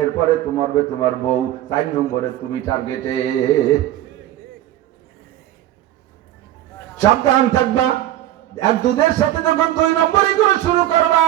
এরপরে তোমার বউ, 4 নম্বরে তুমি টার্গেটে। সাবধান থাকবা। এক দুধের সাথে যখন 2 নম্বরই করে শুরু করবা,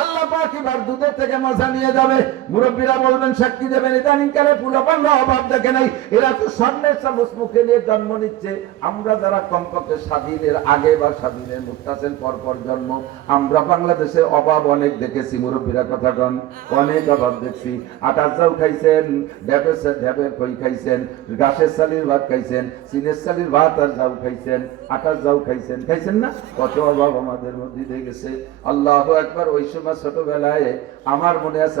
আল্লাহ পাক এবার দুধের থেকে মজা নিয়ে যাবে। মুরব্বীরা বলবেন, সাক্ষী দেবেন, ইদানিংকালে পোলাপানরা অভাব দেখে নাই, এরা তো স্বর্ণের চামচ মুখে নিয়ে জন্ম নিচ্ছে। আমরা যারা কমপক্ষে স্বাধীনের আগে বা স্বাধীনের মুক্তাসের পর জন্ম, আমরা বাংলাদেশের অভাব অনেক দেখেছি। মুরব্বীরা কথা কন, অনেক অভাব দেখছি। আটার চাল খাইছেন, ঢ্যাপের খই খাইছেন, গাছের চালির ভাত খাইছেন, সিনের চালির ভাত আর যাও খাইছেন, আটার যাও খাইছেন, খাইছেন না? কত অভাব আমাদের মধ্যে দিয়ে গেছে। আল্লাহু আকবার। ওই সময় ছোটবেলায় আমার মনে আছে,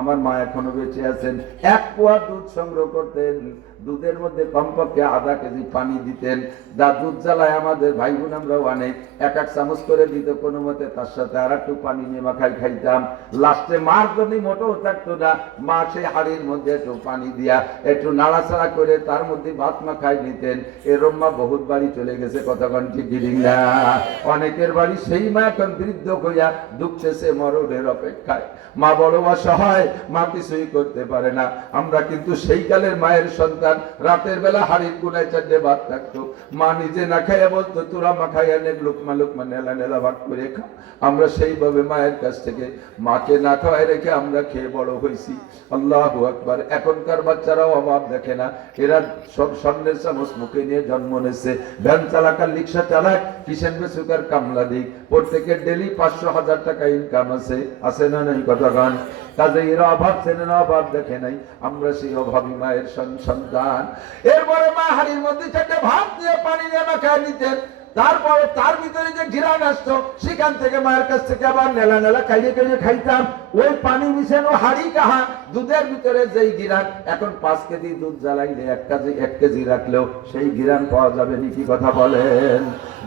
আমার মা এখনো বেঁচে আছেন, 1 পোয়া দুধ সংগ্রহ করতেন, দুধের মধ্যে কমপক্ষে আধা কেজি পানি দিতেন। যা দুধ জ্বালায় আমাদের ভাই বোন আমরাও অনেক 1 চামচ করে দিত কোনো মতে, তার সাথে আর একটু পানি নিয়ে মাখাই খাইতাম। লাস্টে মার জন্য মোটেও থাকতো না, মা সেই হাড়ির মধ্যে একটু পানি দিয়া একটু নাড়াচাড়া করে তার মধ্যে ভাত মাখাই নিতেন। এরম মা বহুত বাড়ি চলে গেছে, কতক্ষণ ঠিক না? অনেকের বাড়ি সেই মা এখন বৃদ্ধ হইয়া দুঃখেছে মরণের অপেক্ষায়। মা বড় অসহায়, মা কিছুই করতে পারে না। আমরা কিন্তু সেই কালের মায়ের সন্তান। রাতের বেলা হাড়ির কোনায় 4টে ভাত থাকতো, মা নিজে না খাইয়া বলতো, তোরা মা খাইয়া নে, লুকমা লুকমা নেলা নেলা ভাগ করে খা। আমরা সেইভাবে মায়ের কাছ থেকে মাকে না খাওয়াই রেখে আমরা খেয়ে বড় হয়েছি। আল্লাহু আকবার। এখনকার বাচ্চারাও অভাব দেখে না, এরা সব স্বর্ণের চামচ মুখে নিয়ে জন্ম নিয়েছে। ভ্যান চালাকার, রিক্সা চালাক, কিষেন বেচুকার কামলা দিক, প্রত্যেকের ডেলি 500,000 টাকা ইনকাম আছে না নাই? কথা গান। কাজে এরা অভাব চেনে না, অভাব দেখে নাই। আমরা সেই অভাবী মায়ের সন্তান। এরপরে মা হাড়ির মধ্যে 4টে ভাত দিয়ে পানি দিয়ে মাখায় নিতেন। তারপরে তার ভিতরে যে ঘিরান আসতো, সেখান থেকে মায়ের কাছ থেকে আবার নেলা নেলা খাইয়ে খাইতাম। ওই পানি মিশানো হাড়ি কাহা, দুধের ভিতরে যেই ঘিরান, এখন 5 কেজি দুধ জ্বালাইলে 1 কেজি রাখলেও সেই ঘিরান পাওয়া যাবে নাকি? কথা বলেন।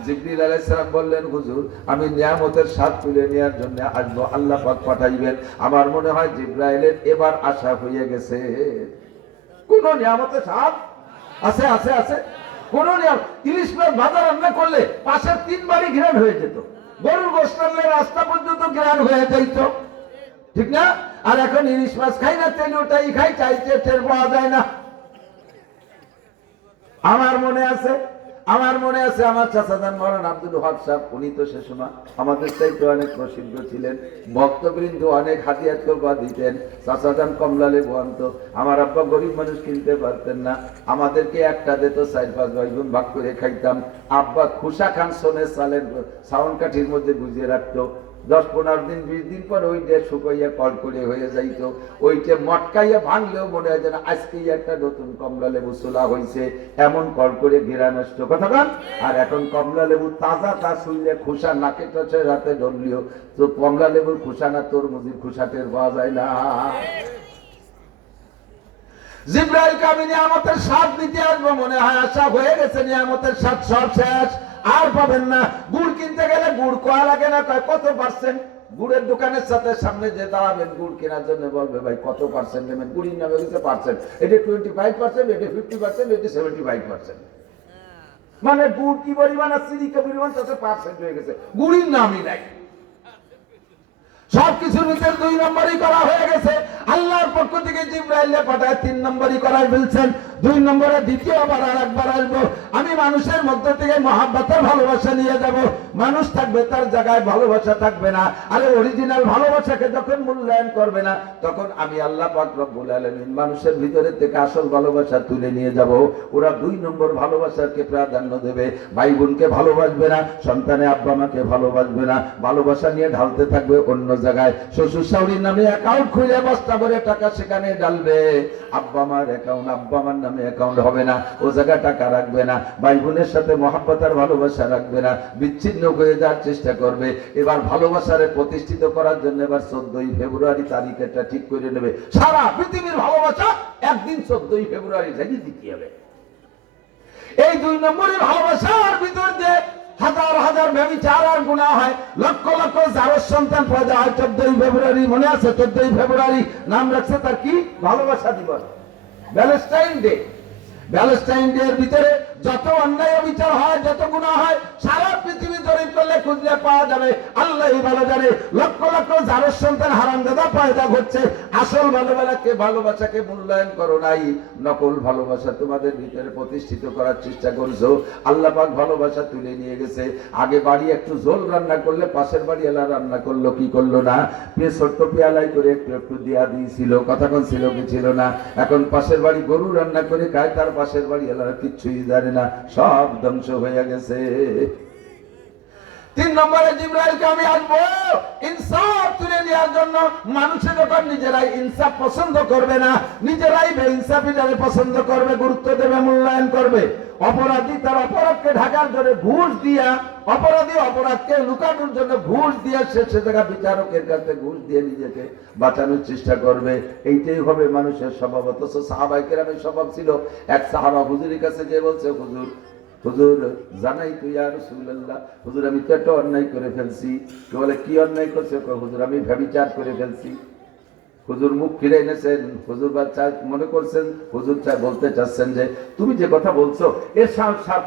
জিবরিল আলাইহিস সালাম বললেন, হুজুর আমি নিয়ামতের স্বাদ তুলে নেওয়ার জন্য আসবো, আল্লাহ পাক পাঠাইবেন। আমার মনে হয় জিবরাইলের এবার আশা হয়ে গেছে। কোন নিয়ামতের স্বাদ আছে? আছে আছে। কোন নিয়ম? ইলিশ মাছ ভাজা রান্না করলে পাশের 3 বাড়ি ঘেরান হয়ে যেত, গরুর গোশত রান্নালে রাস্তা পর্যন্ত ঘেরান হয়ে যাইত, ঠিক না? আর এখন ইলিশ মাছ খাই না, তেল ওটাই খাই, চাইতে টের পাওয়া যায় না। আমার মনে আছে আমার চাচাজান মাওলানা আব্দুল ওয়াহাব সাহেব, উনি তো সে সময় আমাদের চাইতে অনেক প্রসিদ্ধ ছিলেন। ভক্তবৃন্দ অনেক হাতিয়াত করবা দিতেন। চাচাজান কমলা লেবু আনতো। আমার আব্বা গরিব মানুষ, কিনতে পারতেন না, আমাদেরকে একটা দিত, 4-5 ভাই বোন ভাগ করে খাইতাম। আব্বা খুশা খান সোনের চালের সাউন্ড কাঠির মধ্যে গুজিয়ে রাখতো। 10-15 দিন 20 দিন পর ওইটা শুকাইয়া কড়কড়ে হয়ে যাইত। ওইটা মটকাইয়া ভাঙলেও মনে হয় যেন আজকেই একটা নতুন কমলা লেবু চোলা হয়েছে, এমন কড়কড়ে ঘেরা নষ্ট। কথা বল। আর এখন কমলা লেবু তাজা, তা শুইলে খুশা নাকে টাচে রাতে ধরলিও তো কমলা লেবুর খুশা না তরমুজের খুশা টের পাওয়া যায় না। জিবরাইল কামি নিয়ামতের স্বাদ নিতে আসবো, মনে হয় আশা হয়ে গেছে, নিয়ামতের স্বাদ সব শেষ, আর পাবেন না। গুড় কিনতে গেলে গুড় কোয়া লাগে না, কত পার্সেন্ট? গুড়ের দোকানের সাথে সামনে যে দাঁড়াবেন গুড় কেনার জন্য, বলবে ভাই কত পার্সেন্ট নেবেন? গুড়ির নামে গেছে পার্সেন্ট, এটা 25%, এটা 50%, এটা 75%। মানে গুড় কি পরিমাণ আর চিনি কি পরিমাণ, তাতে পার্সেন্ট হয়ে গেছে, গুড়ির নামই নাই। সবকিছুর ভিতরে 2 নম্বরই করা হয়ে গেছে। আল্লাহর পক্ষ থেকে জিবরাইল পাঠায় 3 নম্বরই করাই বলছেন। 2 নম্বরে দ্বিতীয়বার আর একবার আসবো, আমি মানুষের মধ্য থেকে মহাব্বতের ভালোবাসা নিয়ে যাব। মানুষ থাকবে তার জায়গায়, ভালোবাসা থাকবে না। আরে অরিজিনাল ভালোবাসাকে যখন মূল্যায়ন করবে না, তখন আমি আল্লাহ পাক রব্বুল আলামিন মানুষের ভিতরে থেকে আসল ভালোবাসা তুলে নিয়ে যাব। ওরা 2 নম্বর ভালোবাসাকে প্রাধান্য দেবে। ভাই বোনকে ভালোবাসবে না, সন্তানে আব্বা মাকে ভালোবাসবে না, ভালোবাসা নিয়ে ঢালতে থাকবে অন্য জায়গায়। শ্বশুর শাশুড়ির নামে অ্যাকাউন্ট খুলে বস্তা করে টাকা সেখানে ঢালবে। আব্বা মার অ্যাকাউন্ট, আব্বা মার নামে অ্যাকাউন্ট হবে না, ও জায়গায় টাকা রাখবে না। ভাই বোনের সাথে মহব্বত আর ভালোবাসা রাখবে না, বিচ্ছিন্ন হয়ে যাওয়ার চেষ্টা করবে। এবার ভালোবাসারে প্রতিষ্ঠিত করার জন্য এবার 14ই ফেব্রুয়ারি তারিখটা ঠিক করে নেবে। সারা পৃথিবীর ভালোবাসা একদিন 14ই ফেব্রুয়ারি থেকে দিতে হবে। এই 2 নম্বরের ভালোবাসার ভিতর যে হাজার হাজার ব্যভিচার আর গুনাহ হয়, লক্ষ লক্ষ জারজ সন্তান পয়দা হয় 14ই ফেব্রুয়ারি। মনে আছে? 14ই ফেব্রুয়ারি নাম রাখছে তার কি? ভালোবাসা দিবস, ভ্যালেন্টাইন ডে। প্যালেস্টাইন এর ভিতরে যত অন্যায় বিচার হয়, যত গুনাহ হয়, সারা পৃথিবী জরিপ করলে খুঁজলে পাওয়া যাবে। আল্লাহই ভালো জানে, লক্ষ লক্ষ জারজ সন্তান হারামজাদা পয়দা ঘটছে। আসল ভালোবাসাকে মূল্যায়ন করো নাই, নকল ভালোবাসা তোমাদের ভিতরে প্রতিষ্ঠিত করার চেষ্টা করছো। আল্লাহ পাক ভালোবাসা তুলে নিয়ে গেছে। আগে বাড়ি একটু ঝোল রান্না করলে পাশের বাড়ি এলা রান্না করলো কি করলো না, ছোট্ট পেয়ালাই করে একটু একটু দিয়া দিয়েছিল, কথা কোন ছিল কি ছিল না। এখন পাশের বাড়ি গরু রান্না করে খায়, তার পাশের বাড়ি এলারা কিচ্ছুই জানে না, সব ধ্বংস হয়ে গেছে। 3 নম্বরে জিবরাইলকে আমি আসবো ইনসাফ তুলে নেওয়ার জন্য। মানুষে যখন নিজেরাই ইনসাফ পছন্দ করবে না, নিজেরাই বেইনসাফি যারা পছন্দ করবে, গুরুত্ব দেবে, মূল্যায়ন করবে, অপরাধী তার অপরাধকে ঢাকার জন্য ঘুষ দিয়া, অপরাধী অপরাধকে লুকানোর জন্য ঘুষ দিয়ে সে জায়গা বিচারকের কাছে ঘুষ দিয়ে নিজেকে বাঁচানোর চেষ্টা করবে। এইটাই হবে মানুষের স্বভাব। অথচ সাহাবায়ে কেরামের স্বভাব ছিল, এক সাহাবা হুজুরের কাছে যে বলছে, হুজুর জানাই তো ইয়া রাসূলুল্লাহ, হুজুর আমি তো একটা অন্যায় করে ফেলছি। কেউ বলে কি অন্যায় করছে? হুজুর আমি ব্যভিচার করে ফেলছি। হুজুর মুখ ফিরে এনেছেন, হুজুর বাচ্চা মনে করছেন, হুজুর বলতে চাচ্ছেন যে তুমি যে কথা বলছো এর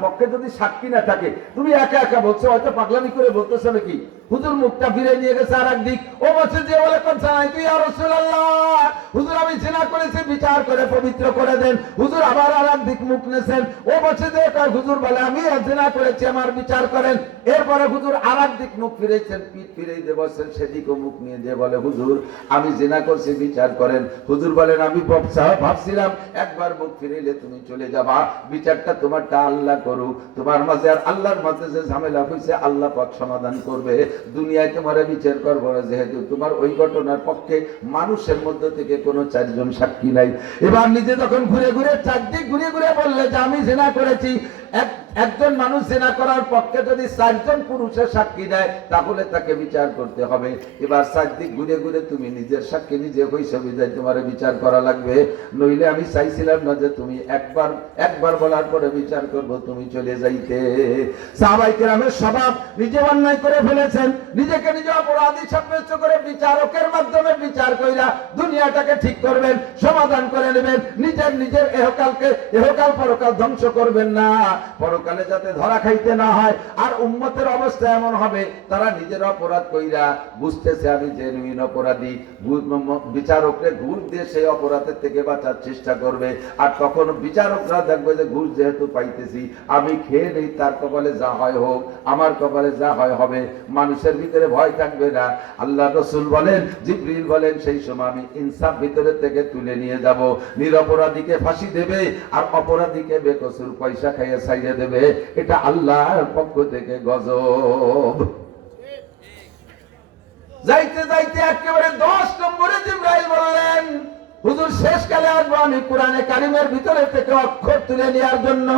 পক্ষে যদি সাক্ষী না থাকে, তুমি একা একা বলছো, হয়তো পাগলামি করে বলতেছো নাকি। হুজুর মুখটা ফিরে নিয়ে গেছে আর একদিক। ও বলছে যে বলে ইয়া রাসূলুল্লাহ, হুজুর আমি জিনা করেছি, বিচার করে পবিত্র করে দেন। হুজুর আবার আর একদিক মুখ নেছেন। ও বলছে যে হুজুর বলে আমি জিনা করেছি, আমার বিচার করেন। এরপরে হুজুর আর একদিক মুখ ফিরেছেন, পিঠ ফিরেই দিয়ে বসছেন, সেদিকেও মুখ নিয়ে যে বলে হুজুর আমি জিনা করছি, বিচার করেন। হুজুর বলেন আমি ভাবছিলাম একবার মুখ ফিরেলে তুমি চলে যাবা, বিচারটা তোমারটা আল্লাহ করুক, তোমার মাঝে আর আল্লাহর মাঝে যে ঝামেলা হয়েছে আল্লাহ পাক সমাধান করবে, দুনিয়ায় তোমার বিচার করবো না, যেহেতু তোমার ওই ঘটনার পক্ষে মানুষের মধ্যে থেকে কোনো 4 জন সাক্ষী নাই। এবার নিজে যখন ঘুরে ঘুরে চারদিক ঘুরে ঘুরে বললে যে আমি জিনা করেছি, একজন মানুষ জিনা করার পক্ষে যদি 4 জন পুরুষের সাক্ষী দেয় তাহলে তাকে বিচার করতে হবে। এবার চারদিক ঘুরে ঘুরে তুমি নিজের সাক্ষী নিজে হইছে, বিদায় তোমার বিচার করা লাগবে। নইলে আমি চাইছিলাম না যে তুমি একবার বলার পরে বিচার করব, তুমি চলে যাইতে। সাহাবায়ে কেরামের স্বভাব, নিজে অন্যায় করে ফেলেছেন, নিজেকে নিজে অপরাধী সাব্যস্ত করে বিচারকের মাধ্যমে বিচার কইরা দুনিয়াটাকে ঠিক করবেন, সমাধান করে নেবেন। নিজের ইহকাল পরকাল ধ্বংস করবেন না, পরকালে যাতে ধরা খাইতে না হয়। আর উম্মতের অবস্থা এমন হবে, তারা নিজের অপরাধ কইরা বুঝতেছে আমি জেনুইন অপরাধী, বিচারকরে ঘুষ দিয়ে সেই অপরাধের থেকে বাঁচার চেষ্টা করবে। আর তখন বিচারকরা দেখবে যে ঘুষ যেহেতু পাইতেছি, আমি খেয়ে নেই, তার কপালে যা হয় হোক, আমার কপালে যা হয় হবে। মানুষের ভিতরে ভয় থাকবে না। আল্লাহ রাসূল বলেন, জিবরিল বলেন, সেই সময় আমি ইনসাফ ভিতরে থেকে তুলে নিয়ে যাব। নিরপরাধীকে ফাঁসি দেবে আর অপরাধীকে বেকসুর পয়সা খাইয়ে ছাইড়ে দেবে। এটা আল্লাহর পক্ষ থেকে গজব। যাইতে যাইতে একেবারে 10 নম্বরে জিবরাইল বললেন, হুজুর শেষকালে আসবো আমি কোরআনে কারিমের ভিতরে থেকে অক্ষর তুলে নেওয়ার জন্য।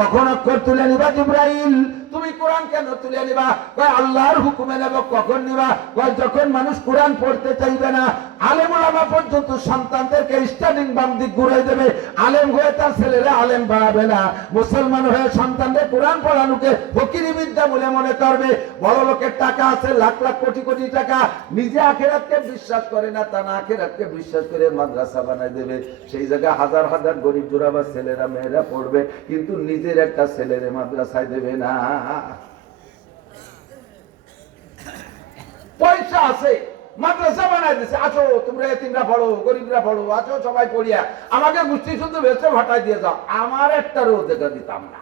কখন অক্ষর তুলে নিবা জিবরাইল? তুমি কোরআন কেন তুলে নিবা? আল্লাহর হুকুমে নেব। কখন নিবা? যখন মানুষ কোরআন পড়তে চাইবে না। আলেম ওলামা পর্যন্ত সন্তানদেরকে স্টাডিং বাম দিক ঘুরাই দেবে। আলেম হয়ে তার ছেলেরা আলেম বাড়াবে না। মুসলমান হয়ে সন্তানদের কোরআন পড়ানোকে ফকিরি বিদ্যা বলে মনে করবে। বড় লোকের টাকা আছে, লাখ লাখ কোটি কোটি টাকা, নিজে আখিরাতকে বিশ্বাস করে না, তা না আখিরাতকে বিশ্বাস করে মাদ্রাসা বানাই দেবে। সেই জায়গায় হাজার হাজার গরিব জোড়াবা ছেলেরা মেয়েরা পড়বে, কিন্তু নিজের একটা ছেলেরে মাদ্রাসায় দেবে না। পয়সা আছে, মাদ্রাসা বানাই দিছে, আছো তোমরা এতিমরা পড়ো, গরিবরা পড়ো, আছো সবাই পড়িয়া, আমাকে মুষ্টি শুধু বেঁচে ভাটাই দিয়ে যাও। আমার একটা রোজ দেখা দিতাম না।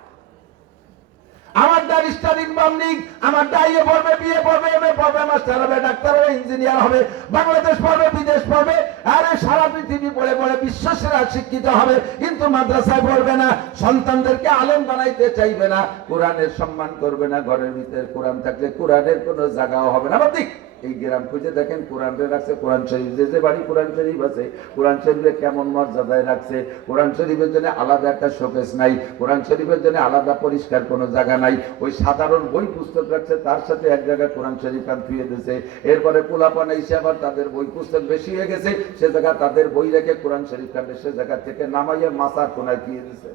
আমার দার স্টাডিং বামনিক, আমার দাইয়ে পড়বে, বিয়ে পড়বে, এমএ পড়বে, মাস্টার হবে, ডাক্তার হবে, ইঞ্জিনিয়ার হবে, বাংলাদেশ পড়বে, বিদেশ পড়বে, আরে সারা পৃথিবী পড়ে পড়ে বিশ্বসেরা শিক্ষিত হবে, কিন্তু মাদ্রাসায় পড়বে না। সন্তানদেরকে আলেম বানাইতে চাইবে না, কোরআনের সম্মান করবে না। ঘরের ভিতরে কোরআন থাকলে কোরআনের কোনো জায়গাও হবে না। ঠিক এই গ্রাম খুঁজে দেখেন, কোরআনে রাখছে, কোরআন শরীফ, যে বাড়ি কোরআন শরীফ আছে, কোরআন শরীফে কেমন মর্যাদায় রাখছে। কোরআন শরীফের জন্য আলাদা একটা শোকেস নাই, কোরআন শরীফের জন্য আলাদা পরিষ্কার কোনো জায়গা নাই। ওই সাধারণ বই পুস্তক রাখছে, তার সাথে এক জায়গায় কোরআন শরীফ ধুয়ে দিয়েছে। এরপরে পোলাপানা এসে আবার তাদের বই পুস্তক বেশি হয়ে গেছে, সে জায়গা তাদের বই রেখে কোরআন শরীফ কাঁদে সে জায়গা থেকে নামাইয়া মাথার কোনায় দিয়ে দিয়েছে।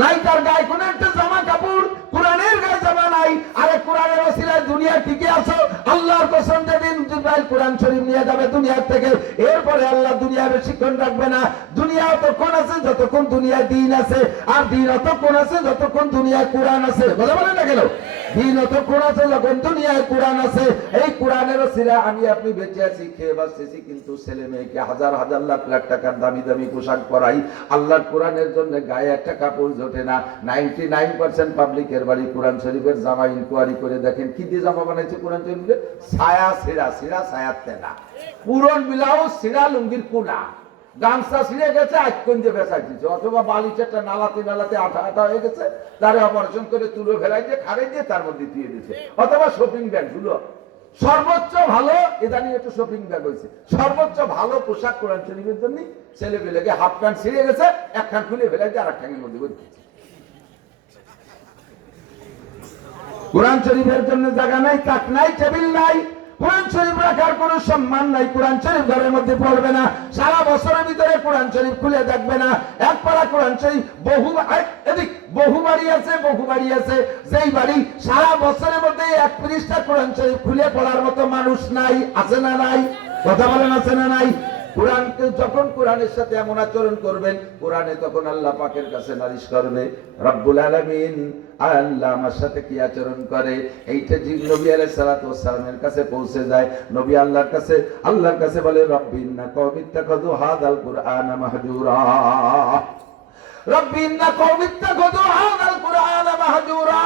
নাই তার গায়ে কোন একটা জামা কাপড়, কোরআনের গায়ে জামা নাই। আরে কোরআনের ওসিলায় দুনিয়া টিকে আছো। আল্লাহর কসম, যেদিন জিবরাইল কোরআন শরীফ নিয়ে যাবে দুনিয়ার থেকে। এরপরে আল্লাহ দুনিয়া বেশিক্ষণ রাখবে না। দুনিয়া অতক্ষণ আছে যতক্ষণ দুনিয়ায় দিন আছে, আর দিন অতক্ষণ আছে যতক্ষণ দুনিয়ায় কোরআন আছে। বলে বলে না কেন? দিন অতক্ষণ আছে যখন দুনিয়ায় কোরআন আছে। এই কোরআনের ওসিলা আমি আপনি বেঁচে আছি, খেয়ে বাঁচতেছি, কিন্তু ছেলে মেয়েকে হাজার হাজার লাখ লাখ টাকার দামি দামি পোশাক পরাই, আল্লাহর কোরআনের জন্য গায়ে একটা কাপড় জোটে না। 99% পাবলিকের বাড়ি কোরআন শরীফের জামা ইনকোয়ারি করে দেখেন কি দিয়ে জামা বানাইছে কোরআন শরীফে? ছায়া ছিঁড়া, ছিঁড়া ছায়ার তেনা, পুরন ব্লাউজ ছিঁড়া, লুঙ্গির কুনা, গামছা ছিঁড়ে গেছে, আইকন দিয়ে বেচাই দিচ্ছে, অথবা বালিশেরটা নালাতে নালাতে আঠা আঠা হয়ে গেছে, তারে অপারেশন করে তুলো ফেলাই দিয়ে খাড়ে দিয়ে তার মধ্যে দিয়ে দিচ্ছে, অথবা শপিং ব্যাগ গুলো। সর্বোচ্চ ভালো ইদানিং একটু শপিং ব্যাগ হয়েছে, সর্বোচ্চ ভালো পোশাক কোরআন শরীফের জন্য ছেলে পেলেকে হাফ প্যান্ট ছিঁড়ে গেছে, একখান খুলে ফেলাই দিয়ে আর একখানের মধ্যে করে দিচ্ছে। কোরআন শরীফের জন্য জায়গা নাই, তাক নাই, টেবিল নাই, কোরআন শরীফ রাখার কোনো সম্মান নাই। কোরআন শরীফ ঘরের মধ্যে পড়বে না, সারা বছরের ভিতরে কোরআন শরীফ খুলে দেখবে না। এক পাড়া কোরআন শরীফ এদিক বহু বাড়ি আছে, বহু বাড়ি আছে, যেই বাড়ি সারা বছরের মধ্যে এক পৃষ্ঠা কোরআন শরীফ খুলে পড়ার মতো মানুষ নাই। আছে না নাই? কথা বলেন, আছে না নাই? কোরআনকে যখন কোরআনের সাথে এমন আচরণ করবেন, কোরআনে তখন আল্লাহ পাকের কাছে নালিশ করবে, রব্বুল আলামিন আল্লাহ আমার সাথে কি আচরণ করে। এইটা নবী আলাইহিস সালাতু ওয়াস সালামের কাছে পৌঁছে যায়। নবী আল্লাহর কাছে বলে, রব্বিন্না কওমিত্তাখাযু হাযাল কুরআনা মাহজুরা, রব্বিন্না কওমিত্তাখাযু হাযাল কুরআনা মাহজুরা।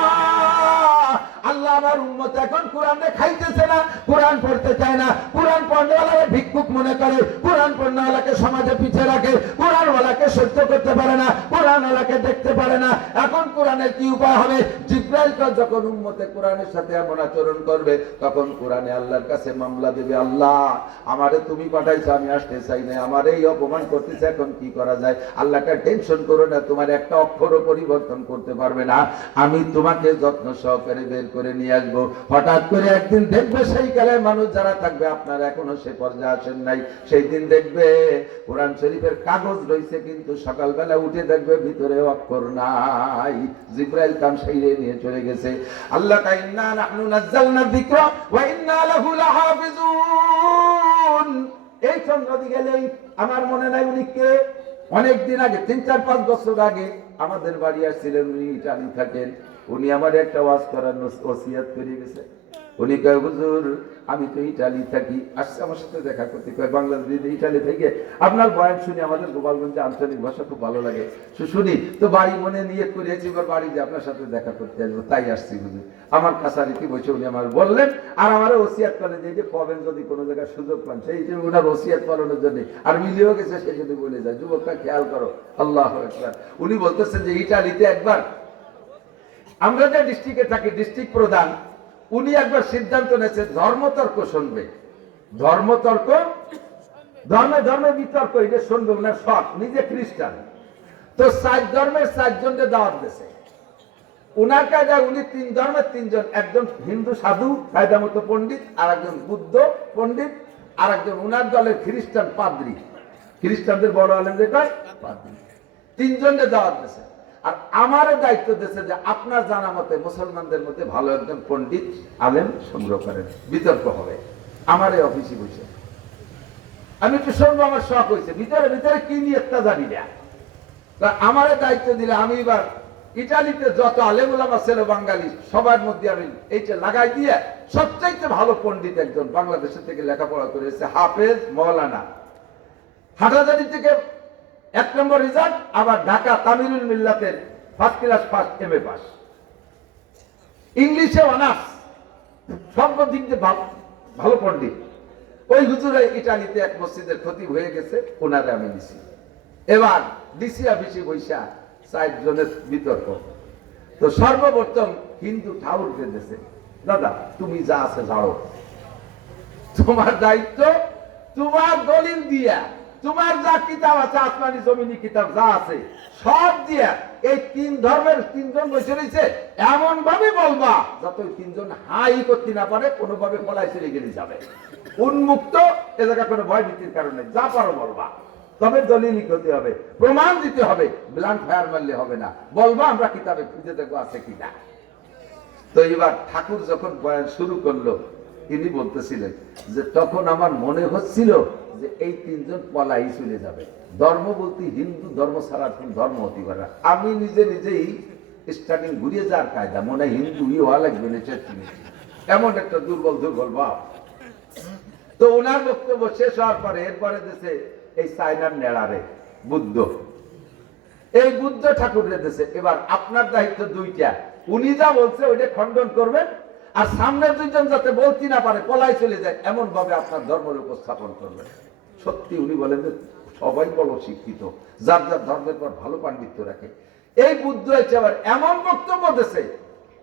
আল্লাহ আমার উম্মত এখন কোরআনে খাইতেছে না, কোরআন পড়তে চায় না, কোরআন পড়নেওয়ালাকে ভিক্ষুক মনে করে, কোরআন পড়নেওয়ালাকে সমাজে পিছিয়ে রাখে, কোরআনওয়ালাকে সহ্য করতে পারে না, কোরআনওয়ালাকে দেখতে পারে না। এখন কোরআনের কি উপায় হবে? জিবরাইল যখন উম্মতে কোরআনের সাথে এমন আচরণ করবে, তখন কোরআনে আল্লাহর কাছে মামলা দেবে, আল্লাহ আমারে তুমি পাঠাইছো, আমি আসতে চাই না, আমার এই অপমান করতেছে, এখন কি করা যায়? আল্লাহকে টেনশন করো না, তোমার একটা অক্ষরও পরিবর্তন করতে পারবে না, আমি তোমাকে যত্ন সহকারে বের করে নিয়ে আসবো। হঠাৎ করে একদিন দেখবে সেই কালের মানুষ যারা থাকবে, আপনারা এখনো সে পর্যায়ে আসেন নাই, সেই দিন দেখবে কোরআন শরীফের কাগজ রয়েছে, কিন্তু সকালবেলা উঠে দেখবে ভিতরে অক্ষর নাই। জিবরাইল কাম সাইরে নিয়ে চলে গেছে। আল্লাহ কাইন্না নাহনু নাযালনা যিকরা ওয়া ইন্না লাহু লাহাফিজুন। এই চন্দ্রদি গেলেই আমার মনে নাই উনি কে, অনেকদিন আগে 3-4-5 বছর আগে আমাদের বাড়ি আসছিলেন, উনি ইটালি থাকেন। উনি আমার একটা ওয়াজ করার ওসিয়াত করে গেছে। উনি কয়, হুজুর আমি তো ইটালি থাকি, আসছে আমার সাথে দেখা করতে, কয় বাংলাদেশ ইটালি থেকে আপনার বয়ান শুনে আমাদের গোপালগঞ্জে আঞ্চলিক ভাষা খুব ভালো লাগে, শুনি তো বাড়ি মনে নিয়ত করেছি এবার বাড়ি যে আপনার সাথে দেখা করতে আসবো, তাই আসছি হুজুর। আমার কাছারিটি বসে উনি আমার বললেন, আর আমার ওসিয়াত করেন যে পবেন যদি কোনো জায়গায় সুযোগ পান, সেই যে ওনার ওসিয়াত পালনের জন্য, আর মিলিয়েও গেছে সেই জন্য বলে যায়, যুবকটা খেয়াল করো, আল্লাহু আকবার। উনি বলতেছেন যে ইটালিতে একবার আমরা যে ডিস্ট্রিক্টে থাকি, ডিস্ট্রিক্ট প্রধান উনি একবার সিদ্ধান্ত নিয়েছে ধর্মতর্ক শুনবে, ধর্মতর্ক, ধর্মে বিতর্ক এটা শুনবে, ওনার শখ, নিজে খ্রিস্টান, তো 4 ধর্মের 4 জনকে দাওয়াত দিয়েছে। উনার কায়দায় উনি 3 ধর্মের 3 জন, একজন হিন্দু সাধু কায়দা মতো পণ্ডিত, আর একজন বুদ্ধ পণ্ডিত, আর একজন উনার দলের খ্রিস্টান পাদ্রী, খ্রিস্টানদের বড় আলেম যে কয় পাদ্রী, 3 জনকে দাওয়াত দিয়েছে। আর আমারও দায়িত্ব দিয়েছে যে আপনার জানা মতে মুসলমানদের মধ্যে ভালো একজন পণ্ডিত আলেম সংগ্রহ করেন, বিতর্ক হবে আমার এই অফিসে বসে। আমি একটু শুনবো, আমার শখ হয়েছে, ভিতরে ভিতরে কি নিয়ে একটা জানি না। আমারও দায়িত্ব দিলে আমি এবার ইটালিতে যত আলেম ওলামা ছিল বাঙালি সবার মধ্যে আমি এইটা লাগাই দিয়ে সবচাইতে ভালো পণ্ডিত একজন বাংলাদেশের থেকে লেখাপড়া করেছে, হাফেজ মৌলানা, হাটাজারি থেকে 1 নম্বর রেজাল্ট, আবার ঢাকা তামিলুল মিল্লাতের first class first MA pass, ইংলিশে অনার্স, সব দিক দিয়ে ভালো পণ্ডিত। ওই হুজুরে ইটালিতে এক মসজিদের খতিব হয়ে গেছে, ওনারে আমি দিছি। এবার ডিসি অফিসে বৈশা 4 জনের বিতর্ক। তো সর্বপ্রথম হিন্দু ঠাকুর দিয়েছে, দাদা তুমি যা আছে যাও, তোমার দায়িত্ব, তোমার দলিল দিয়া, তোমার যা কিতাব আছে, আসমানি জমিনি কিতাব যা আছে সব দিয়া এই 3 ধর্মের 3 জন বসে রয়েছে, এমন ভাবে বলবা যাতে ওই 3 জন হাই করতে না পারে, কোনোভাবে পলাই চলে গেলে যাবে, উন্মুক্ত, এ জায়গা কোনো ভয় ভীতির কারণে যা পারো বলবা, তবে দলিল লিখতে হবে, প্রমাণ দিতে হবে, ব্ল্যাঙ্ক ফায়ার মারলে হবে না, বলবা আমরা কিতাবে খুঁজে দেখবো আছে কিনা। তো এবার ঠাকুর যখন বয়ান শুরু করলো, ইনি বলতেছিলেন যে তখন আমার মনে হচ্ছিল যে এই তিনজন পলাই চলে যাবে, ধর্ম বলতে হিন্দু ধর্ম ছাড়া কোন ধর্ম হতে পারে না। আমি নিজেই স্টার্টিং ঘুরিয়ে যাওয়ার কায়দা, মনে হয় হিন্দুই হওয়া লাগবে না, এমন একটা দুর্বল ভাব। তো ওনার বক্তব্য শেষ হওয়ার পরে এরপরে দেশে এই চায়নার নেড়ারে বুদ্ধ, এই বুদ্ধ ঠাকুরের দেশে। এবার আপনার দায়িত্ব দুইটা, উনি যা বলছে ওইটা খণ্ডন করবেন, আর সামনের দুইজন যাতে বলতে না পারে পলাই চলে যায় এমন ভাবে আপনার ধর্মের উপস্থাপন করবেন। সত্যি উনি বলেন যে সবাই বড় শিক্ষিত, যার যার ধর্মের পর ভালো পাণ্ডিত্য রাখে। এই বুদ্ধ হচ্ছে আবার এমন বক্তব্য দিয়েছে,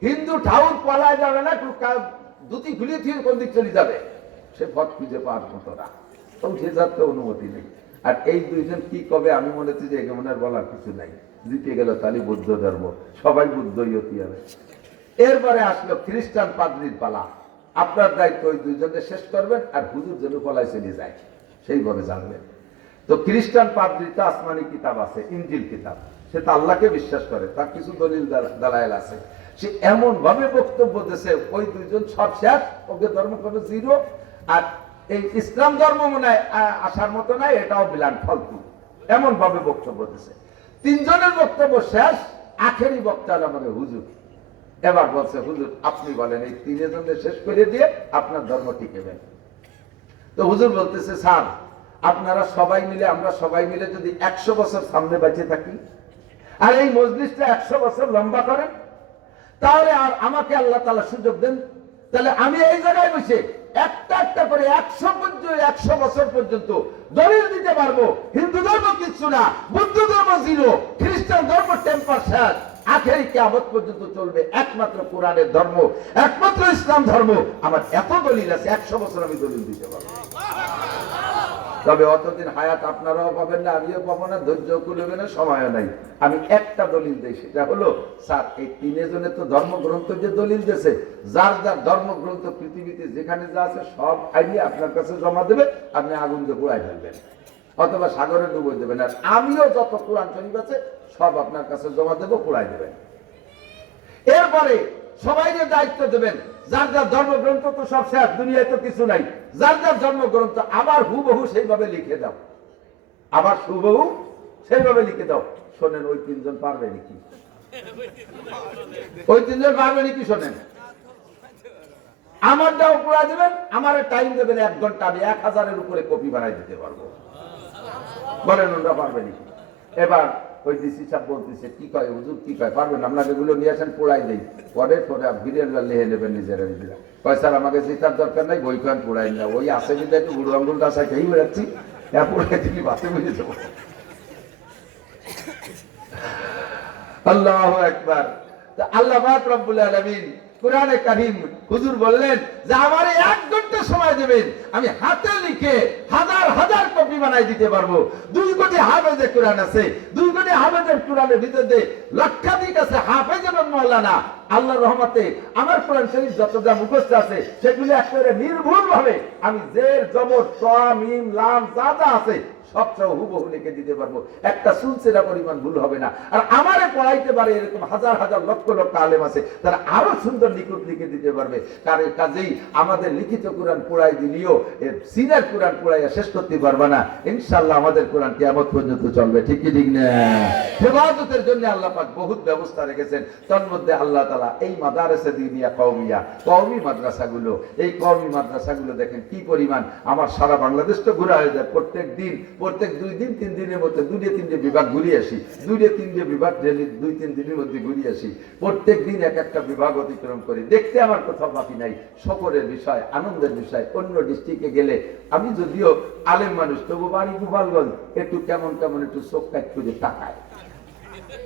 হিন্দু ঠাউর পলায় যাবে না, দুটি খুলিয়ে দিয়ে কোন দিক চলে যাবে, সে পথ খুঁজে পাওয়ার মতো না, সে যাত্রা অনুমতি নেই। আর এই দুইজন কি কবে, আমি মনে হচ্ছে যে এগেমনের বলার কিছু নাই, জিতে গেল তাহলে বৌদ্ধ ধর্ম, সবাই বুদ্ধই হতে হবে। এরপরে আসলো খ্রিস্টান পাদ্রির পালা। আপনার দায়িত্ব ওই দুইজনকে শেষ করবেন, আর হুজুর যেন পলায় চলে যায় সেইভাবে জানবেন। তো খ্রিস্টান পাদ্রি তো আসমানি কিতাব আছে, ইনজিল কিতাব, সে তো আল্লাহকে বিশ্বাস করে, তার কিছু দলিল দালাইল আছে। সে এমন ভাবে বক্তব্য দিয়েছে ওই দুইজন সব শেষ, ওকে ধর্ম কোনো জিরো, আর এই ইসলাম ধর্ম মনে হয় আসার মতো নাই, এটাও বিলান ফালতু, এমন ভাবে বক্তব্য দিয়েছে। তিনজনের বক্তব্য শেষ, আখেরি বক্তা আমাদের হুজুর। এবার বলছে হুজুর আপনি বলেন, এই তিনজনের শেষ করে দিয়ে আপনার ধর্ম টিকেবেন। তো হুজুর বলতেছে স্যার আপনারা সবাই মিলে, আমরা সবাই মিলে যদি 100 বছর সামনে বেঁচে থাকি, আর এই মজলিসটা 100 বছর লম্বা করেন, তাহলে আর আমাকে আল্লাহ তাআলা সুযোগ দেন, তাহলে আমি এই জায়গায় বসে একটা একটা করে 100 বছর পর্যন্ত দলিল দিতে পারবো। হিন্দু ধর্ম কিচ্ছু না, বৌদ্ধ ধর্ম জিরো, খ্রিস্টান ধর্ম টেম্পার শেষ, আখেরি কিয়ামত পর্যন্ত চলবে একমাত্র কোরআনের ধর্ম, একমাত্র ইসলাম ধর্ম। আমার এত দলিল আছে, 100 বছর আমি দলিল দিতে পারবো। তবে অতদিন হায়াত আপনারাও পাবেন না, আমিও পাবো না, ধৈর্য কুলবে না, সময় নাই। আমি একটা দলিল দিই, সেটা হলো স্যার এই তিনজনের তো ধর্মগ্রন্থ যে দলিল দিয়েছে, যার যার ধর্মগ্রন্থ পৃথিবীতে যেখানে যা আছে সব আইনি আপনার কাছে জমা দেবে, আপনি আগুন দিয়ে পোড়াই ফেলবেন অথবা সাগরে ডুবে দেবেন। আর আমিও যত কোরআন শরীফ আছে সব আপনার কাছে জমা দেবো, পোড়াই দেবেন। এরপরে সবাইকে দায়িত্ব দেবেন, যার যার ধর্মগ্রন্থ তো সব শেষ, দুনিয়ায় তো কিছু নাই, যার যার ধর্মগ্রন্থ আবার হুবহু সেইভাবে লিখে দাও, আবার হুবহু সেইভাবে লিখে দাও। শোনেন ওই তিনজন পারবে নাকি? ওই তিনজন পারবে নাকি? শোনেন, আমারটাও পুরা দেবেন, আমার টাইম দেবেন 1 ঘন্টা, আমি 1000-এর উপরে কপি বানাই দিতে পারবো। বলেন ওরা পারবে নাকি? এবার ওই ডিসি সাহেব বলতেছে কি কয় হুজুর, কি কয় পারবেন? আপনাকে এগুলো নিয়ে আসেন, পোড়াই দেই, পরে পরে ভিড়ের লিখে নেবেন নিজেরা নিজেরা। কয় স্যার আমাকে জিতার দরকার নাই, বই খান পোড়াই না, ওই আসে বিদায় একটু বুড়ো আঙ্গুলটা আসা খেয়েই বেড়াচ্ছি, পোড়াই দিলি বাসে বুঝে যাবো। আল্লাহু আকবার। আল্লাহ পাক রব্বুল আলামিন কোরআনে কারীম হুজুর বললেন যে আমারে 1 ঘন্টা সময় দেবেন, আমি হাতে লিখে হাজার হাজার কপি বানাই দিতে পারবো। 2 কোটি হাফেজে কোরআন আছে, 2 কোটি হাফেজের কোরআনের ভিতরে লক্ষাধিক আছে হাফেজ এবং মাওলানা। আল্লাহর রহমতে আমার কোরআন শরীফ যতটা মুখস্থ আছে সেগুলো একেবারে নির্ভুল ভাবে আমি জের জবর ত মিম লাম যা যা আছে সবটাও হুবহু লিখে দিতে পারবো, একটা সুলসেরা পরিমাণ ভুল হবে না। আর আমারে পড়াইতে পারে এরকম হাজার হাজার লক্ষ লক্ষ আলেম আছে, তারা আরো সুন্দর নিখুঁত লিখে দিতে পারবে। কারণ কাজেই আমাদের লিখিত কোরআন পড়াই দিলেও সিনার কোরআন পড়াইয়া শেষ করতে পারবে না। ইনশাআল্লাহ আমাদের কোরআন কিয়ামত পর্যন্ত চলবে, ঠিক কি ঠিক না? হেফাজতের জন্য আল্লাহ পাক বহুত ব্যবস্থা রেখেছেন। তন্মধ্যে আল্লাহ তাআলা এই মাদারেসে দিনিয়া কওমিয়া, কওমি মাদ্রাসাগুলো, এই কওমি মাদ্রাসাগুলো দেখেন কি পরিমাণ। আমার সারা বাংলাদেশ তো ঘোরা হয়ে যায়, প্রত্যেক 2 দিন 3 দিনের মধ্যে 2-3টে বিভাগ ঘুরিয়ে আসি, 2-3টে বিভাগ 2-3 দিনের মধ্যে ঘুরিয়ে আসি। প্রত্যেক দিন এক একটা বিভাগ অতিক্রম করি, দেখতে আমার কোথাও বাকি নাই। সকলের বিষয়, আনন্দের বিষয়। অন্য ডিস্ট্রিক্টে গেলে আমি যদিও আলেম মানুষ, তবু বাড়ি গোপালগঞ্জ, একটু কেমন কেমন একটু চোখ কাট করে তাকায়।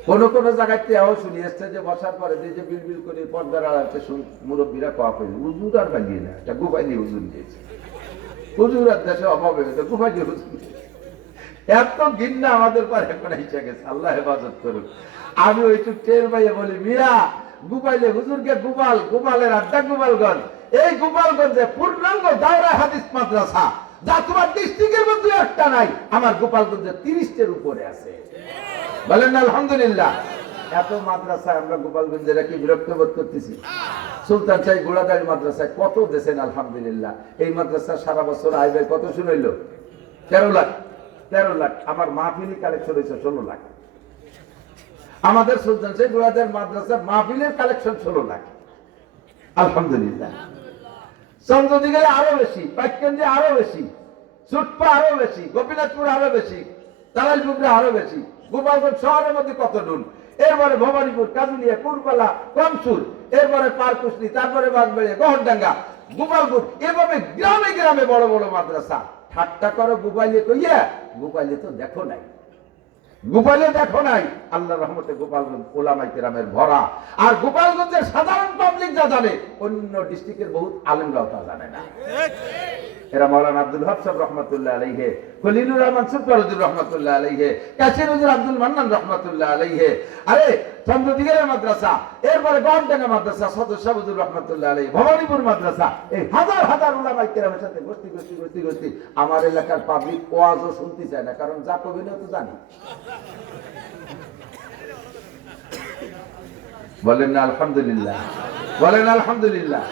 কোন কোন জায়গায় এও শুনি এসছে যে বসার পরে যে বিলবিল করে পর্দার আড়াতে মুরব্বীরা কওয়া করে হুজুর আর বানিয়ে না, এটা গোপাইলি হুজুর দিয়েছে, হুজুর আর দেশে অভাব হয়ে গেছে, গোপাইলি হুজুর। এত ঘৃণা আমাদের পর এখন এসে গেছে, আল্লাহ হেফাজত করুক। আমি ওইটুক টের পাইয়ে বলি মিয়া গোপাইলে হুজুরকে গোপাল, গোপালের আড্ডা গোপালগঞ্জ। এই গোপালগঞ্জে পূর্ণাঙ্গ দায়রা হাদিস মাদ্রাসা যা তোমার ডিস্ট্রিক্টের মধ্যে একটা নাই, আমার গোপালগঞ্জে 30-এর উপরে আছে। বলেন আলহামদুলিল্লাহ। এত মাদ্রাসা আমরা গোপালগঞ্জে রাখি বিরক্ত বোধ করতেছি। সুলতান শাহী গোড়াদারি মাদ্রাসায় কত দেশেন আলহামদুলিল্লাহ। এই মাদ্রাসা সারা বছর আয় ব্যয় কত শুনাইল? 13 লাখ। 13 লাখ। আমার মাহফিলি কালেকশন হয়েছে 16 লাখ। আমাদের সুলতান শাহী গোড়াদারি মাদ্রাসার মাহফিলের কালেকশন 16 লাখ আলহামদুলিল্লাহ। চন্দ্রদিকে আরো বেশি, পাইককেন্দ্রে আরো বেশি, সুটপা আরো বেশি, গোপীনাথপুর আরো বেশি, তারাইলপুরে আরো বেশি, গোপালগঞ্জ শহরের মধ্যে কত ডুন, এরপরে ভবানীপুর, কাজুলিয়া, কুরবালা, কমসুর, এরপরে পারকুশনি, তারপরে বাগবাড়িয়া, গহরডাঙ্গা, গোপালপুর, এভাবে গ্রামে গ্রামে বড় বড় মাদ্রাসা। ঠাট্টা করো গোপালে কইয়া, গোপালে তো দেখো নাই, গোপালে দেখো নাই। আল্লাহর রহমতে গোপালগঞ্জ ওলামায়ে কেরামের ভরা। আর গোপালগঞ্জের সাধারণ পাবলিক যা জানে, অন্য ডিস্ট্রিক্টের বহুত আলেমরাও তা জানে না। এরা মাওলানা আব্দুল হক সাহেব রহমাতুল্লাহ আলাইহি, খলিলুর রহমান সুবহানুর রহমাতুল্লাহ আলাইহি, কাশির হুজুর আব্দুল মান্নান রহমাতুল্লাহ আলাইহি, আরে চন্দ্রদিগের মাদ্রাসা, এরপরে গহরডাঙ্গা মাদ্রাসা, সদর শাহ হুজুর রহমাতুল্লাহ আলাইহি, ভবানীপুর মাদ্রাসা, এই হাজার হাজার উলামায়ে কেরামের সাথে গোষ্ঠী আমার এলাকার পাবলিক ওয়াজও শুনতে চায় না, কারণ যা কবি না তো জানি। বলেন না আলহামদুলিল্লাহ, বলেন আলহামদুলিল্লাহ।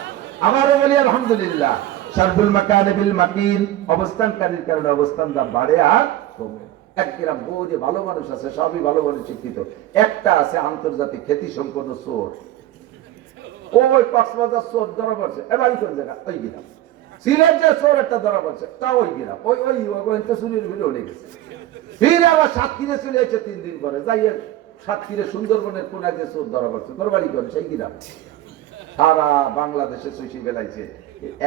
আমারও বলি আলহামদুলিল্লাহ। শারফুল মাকানে বিল মাকিন, অবস্থানকারীর কারণে অবস্থান দাম বাড়ে আর কমে। এক গ্রাম বহু যে ভালো মানুষ আছে, সবই ভালো মানুষ শিক্ষিত, একটা আছে আন্তর্জাতিক খ্যাতি সম্পন্ন চোর। ওই কক্সবাজার চোর ধরা পড়ছে, এবার কোন জায়গা? ওই গ্রাম। সিলেট যে চোর একটা ধরা পড়ছে, তা ওই গ্রাম। ওই ওই চুরির ভিড়ে উঠে গেছে, ফিরে আবার সাতক্ষীরে চলে এসেছে 3 দিন পরে। যাই সাতক্ষীরে সুন্দরবনের কোনায় যে চোর ধরা পড়ছে, তোর বাড়ি করে সেই গ্রাম। সারা বাংলাদেশে চষি বেলাইছে,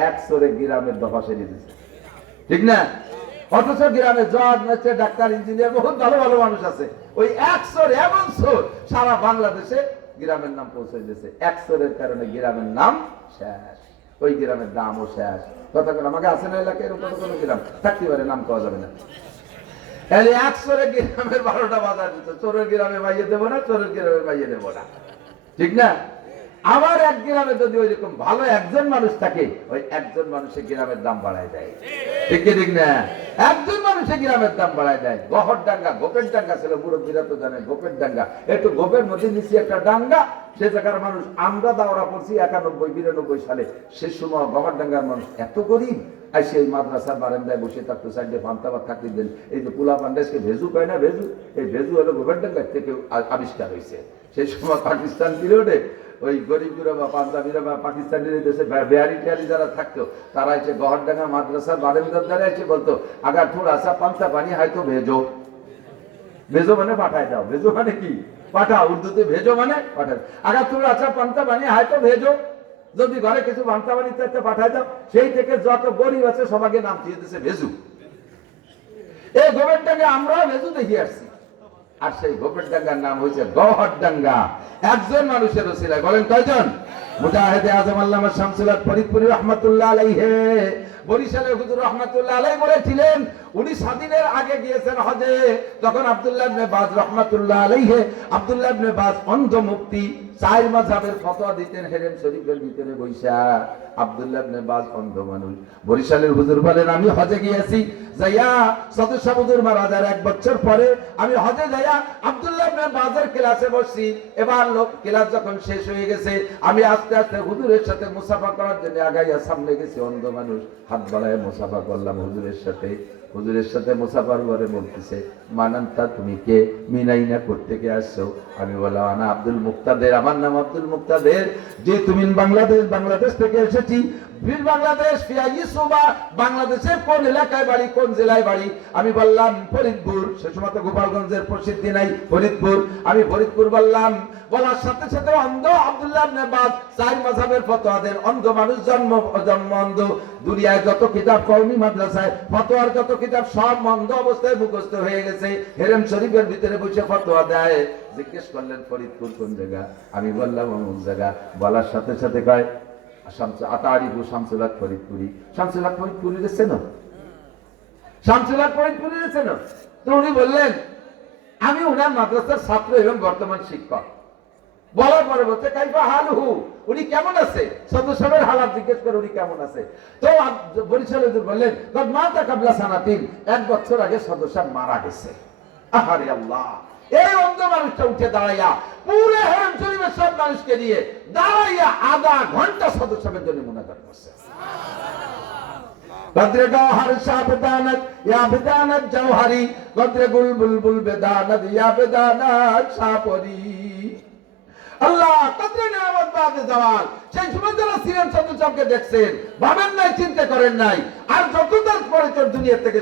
এক চোরে গ্রামের দফা সেরে দিচ্ছে, ঠিক না? অথচ গ্রামে জজ, ম্যাজিস্ট্রেট, ডাক্তার, ইঞ্জিনিয়ার বহুত ভালো ভালো মানুষ আছে। ওই এক চোর, এমন চোর সারা বাংলাদেশে গ্রামের নাম পৌঁছে দিয়েছে। এক চোরের কারণে গ্রামের নাম শেষ, ওই গ্রামের দামও শেষ। কথা করে আমাকে আছে না এলাকায় এরকম কোনো গ্রাম থাকতে পারে, নাম পাওয়া যাবে না। এক চোরে গ্রামের 12টা বাজার দিত, চোরের গ্রামে বাইয়ে দেবো না, চোরের গ্রামে বাইয়ে দেবো না, ঠিক না? আবার এক গ্রামে যদি ওই রকম ভালো একজন মানুষ থাকে, ওই একজন মানুষের গ্রামের দাম বাড়ায় দেয়, ঠিক ঠিক না? একজন মানুষের গ্রামের দাম বাড়ায় দেয়। গহরডাঙ্গা, গোপের ডাঙ্গা ছিল, মুরব্বীরা তো জানে গোপের ডাঙ্গা, একটু গোপের মধ্যে নিচে একটা ডাঙ্গা, সে জায়গার মানুষ। আমরা দাওরা পড়ছি 91-92 সালে, সে সময় গহরডাঙ্গার মানুষ এত গরিব, আর সেই মাদ্রাসার বারান্দায় বসে থাকতো, সাইডে পান্তাবাদ থাকতে দেন। এই যে পোলা পান্ডাসকে ভেজু পায় না, ভেজু, এই ভেজু হলো গোপের ডাঙ্গার থেকে আবিষ্কার হয়েছে। সেই সময় পাকিস্তান পিরিয়ডে ওই গরিবরা বা পাঞ্জাবিরা বা পাকিস্তানের দেশে বিহারি টিহারি যারা থাকতো, তারা এসে গহরডাঙ্গা মাদ্রাসার বারান্দার দ্বারা এসে বলতো, আগার থোড়া সা পান্তা পানি হয়তো ভেজো। ভেজো মানে পাঠায় দাও, ভেজো মানে কি? পাঠাও। উর্দুতে ভেজো মানে পাঠায়। আগার থোড়া সা পান্তা পানি হয়তো ভেজো, যদি ঘরে কিছু পান্তা পানি চাইতে পাঠায় দাও। সেই থেকে যত গরিব আছে সবাইকে নাম দিয়ে দিয়েছে ভেজু। এই গোপেরডাঙ্গা আমরাও ভেজু দেখি আসছি, আর সেই গোপেরডাঙ্গার নাম হয়েছে গহরডাঙ্গা। একজন মানুষের ওসিলায়, বলেন কয়জন? মুজাহিদে আজম আল্লামা শামসুল হক ফরিদপুরি রহমাতুল্লাহ আলাইহি, বরিশালের হুজুর রহমাতুল্লাহ আলাইহি বলেছিলেন, উনি স্বাধীনের আগে গিয়েছেন হজে, তখন আব্দুল্লাহ ইবনে বাজ রহমাতুল্লাহ আলাইহি, আব্দুল্লাহ ইবনে বাজ অন্ধ মুফতি, 4 মাযহাবের ফতোয়া দিতেন হেরেম শরীফের ভিতরে বৈশা। আব্দুল্লাহ ইবনে বাজ অন্ধ মানুষ। বরিশালের হুজুর বলেন, আমি হজে গিয়েছি, যাইয়া সদস্য হুজুর মারা যাওয়ার 1 বছর পরে আমি হজে যাইয়া আব্দুল্লাহ ইবনে বাজের ক্লাসে বসছি। এবার লোক ক্লাস যখন শেষ হয়ে গেছে, আমি আস্তে আস্তে হুজুরের সাথে মুসাফা করার জন্য আগাইয়া সামনে গেছি। অন্ধ মানুষ, হাত বাড়ায় মুসাফা করলাম হুজুরের সাথে। হুজুরের সাথে মুসাফার পরে বলতেছে, মানান্তা তুমি কে, মিনাইনা করতে কে আসছো? আমি বললাম, আনা আব্দুল মুক্তাদের, আমার নাম আব্দুল মুক্তাদের। যে তুমি বাংলাদেশ থেকে এসেছি। বীর বাংলাদেশ ফিয়াইসুবা, বাংলাদেশের কোন এলাকায় বাড়ি, কোন জেলায় বাড়ি? আমি বললাম ফরিদপুর। সে সময় তো গোপালগঞ্জের প্রসিদ্ধি নাই, ফরিদপুর। আমি ফরিদপুর বললাম। বলার সাথে সাথে অন্ধ আব্দুল্লাহ ইবনে বাজ 4 মাযহাবের ফতোয়া দেন। অন্ধ মানুষ জন্ম অন্ধ। দুনিয়ায় যত কিতাব কওমি মাদ্রাসায় ফতোয়ার যত কিতাব সব অন্ধ অবস্থায় মুখস্থ হয়ে গেছে, হেরেম শরীফের ভিতরে বসে ফতোয়া দেয়। জিজ্ঞেস করলেন ফরিদপুর কোন জায়গা? আমি বললাম অমুক জায়গা। বলার সাথে সাথে কয়, শামসুল হক ফরিদপুরি। শামসুল হক ফরিদপুরি চেনো? শামসুল হক ফরিদপুরি চেনো? তো উনি বললেন, আমি উনার মাদ্রাসার ছাত্র এবং বর্তমান শিক্ষক। বলার পরে বলছে, কাইফা হালহু, উনি কেমন আছে? সদস্যের হালাত জিজ্ঞেস করে উনি কেমন আছে। তো বরিশাল হুজুর বললেন, মাতা কাবলা সানাতিন, 1 বছর আগে সদস্য মারা গেছে। আহারে আল্লাহ, এই অন্ধ মানুষটা উঠে দাঁড়াইয়া পুরো হেরাম শরীফের সব মানুষকে নিয়ে দাঁড়াইয়া আধা ঘন্টা সদস্যের জন্য মুনাজাত করছে। قدر گوہر شاہ بدانت یا بدانت جوہری قدر گل بلبل بدانت یا بدانت شاپری আল্লাহ কদরে নিয়ামত বাদে জাওয়াল সেই সময় যারা ছিলেন সদস্যকে দেখছেন ভাবেন নাই চিন্তা করেন নাই আর যত তার পরিচয় দুনিয়া থেকে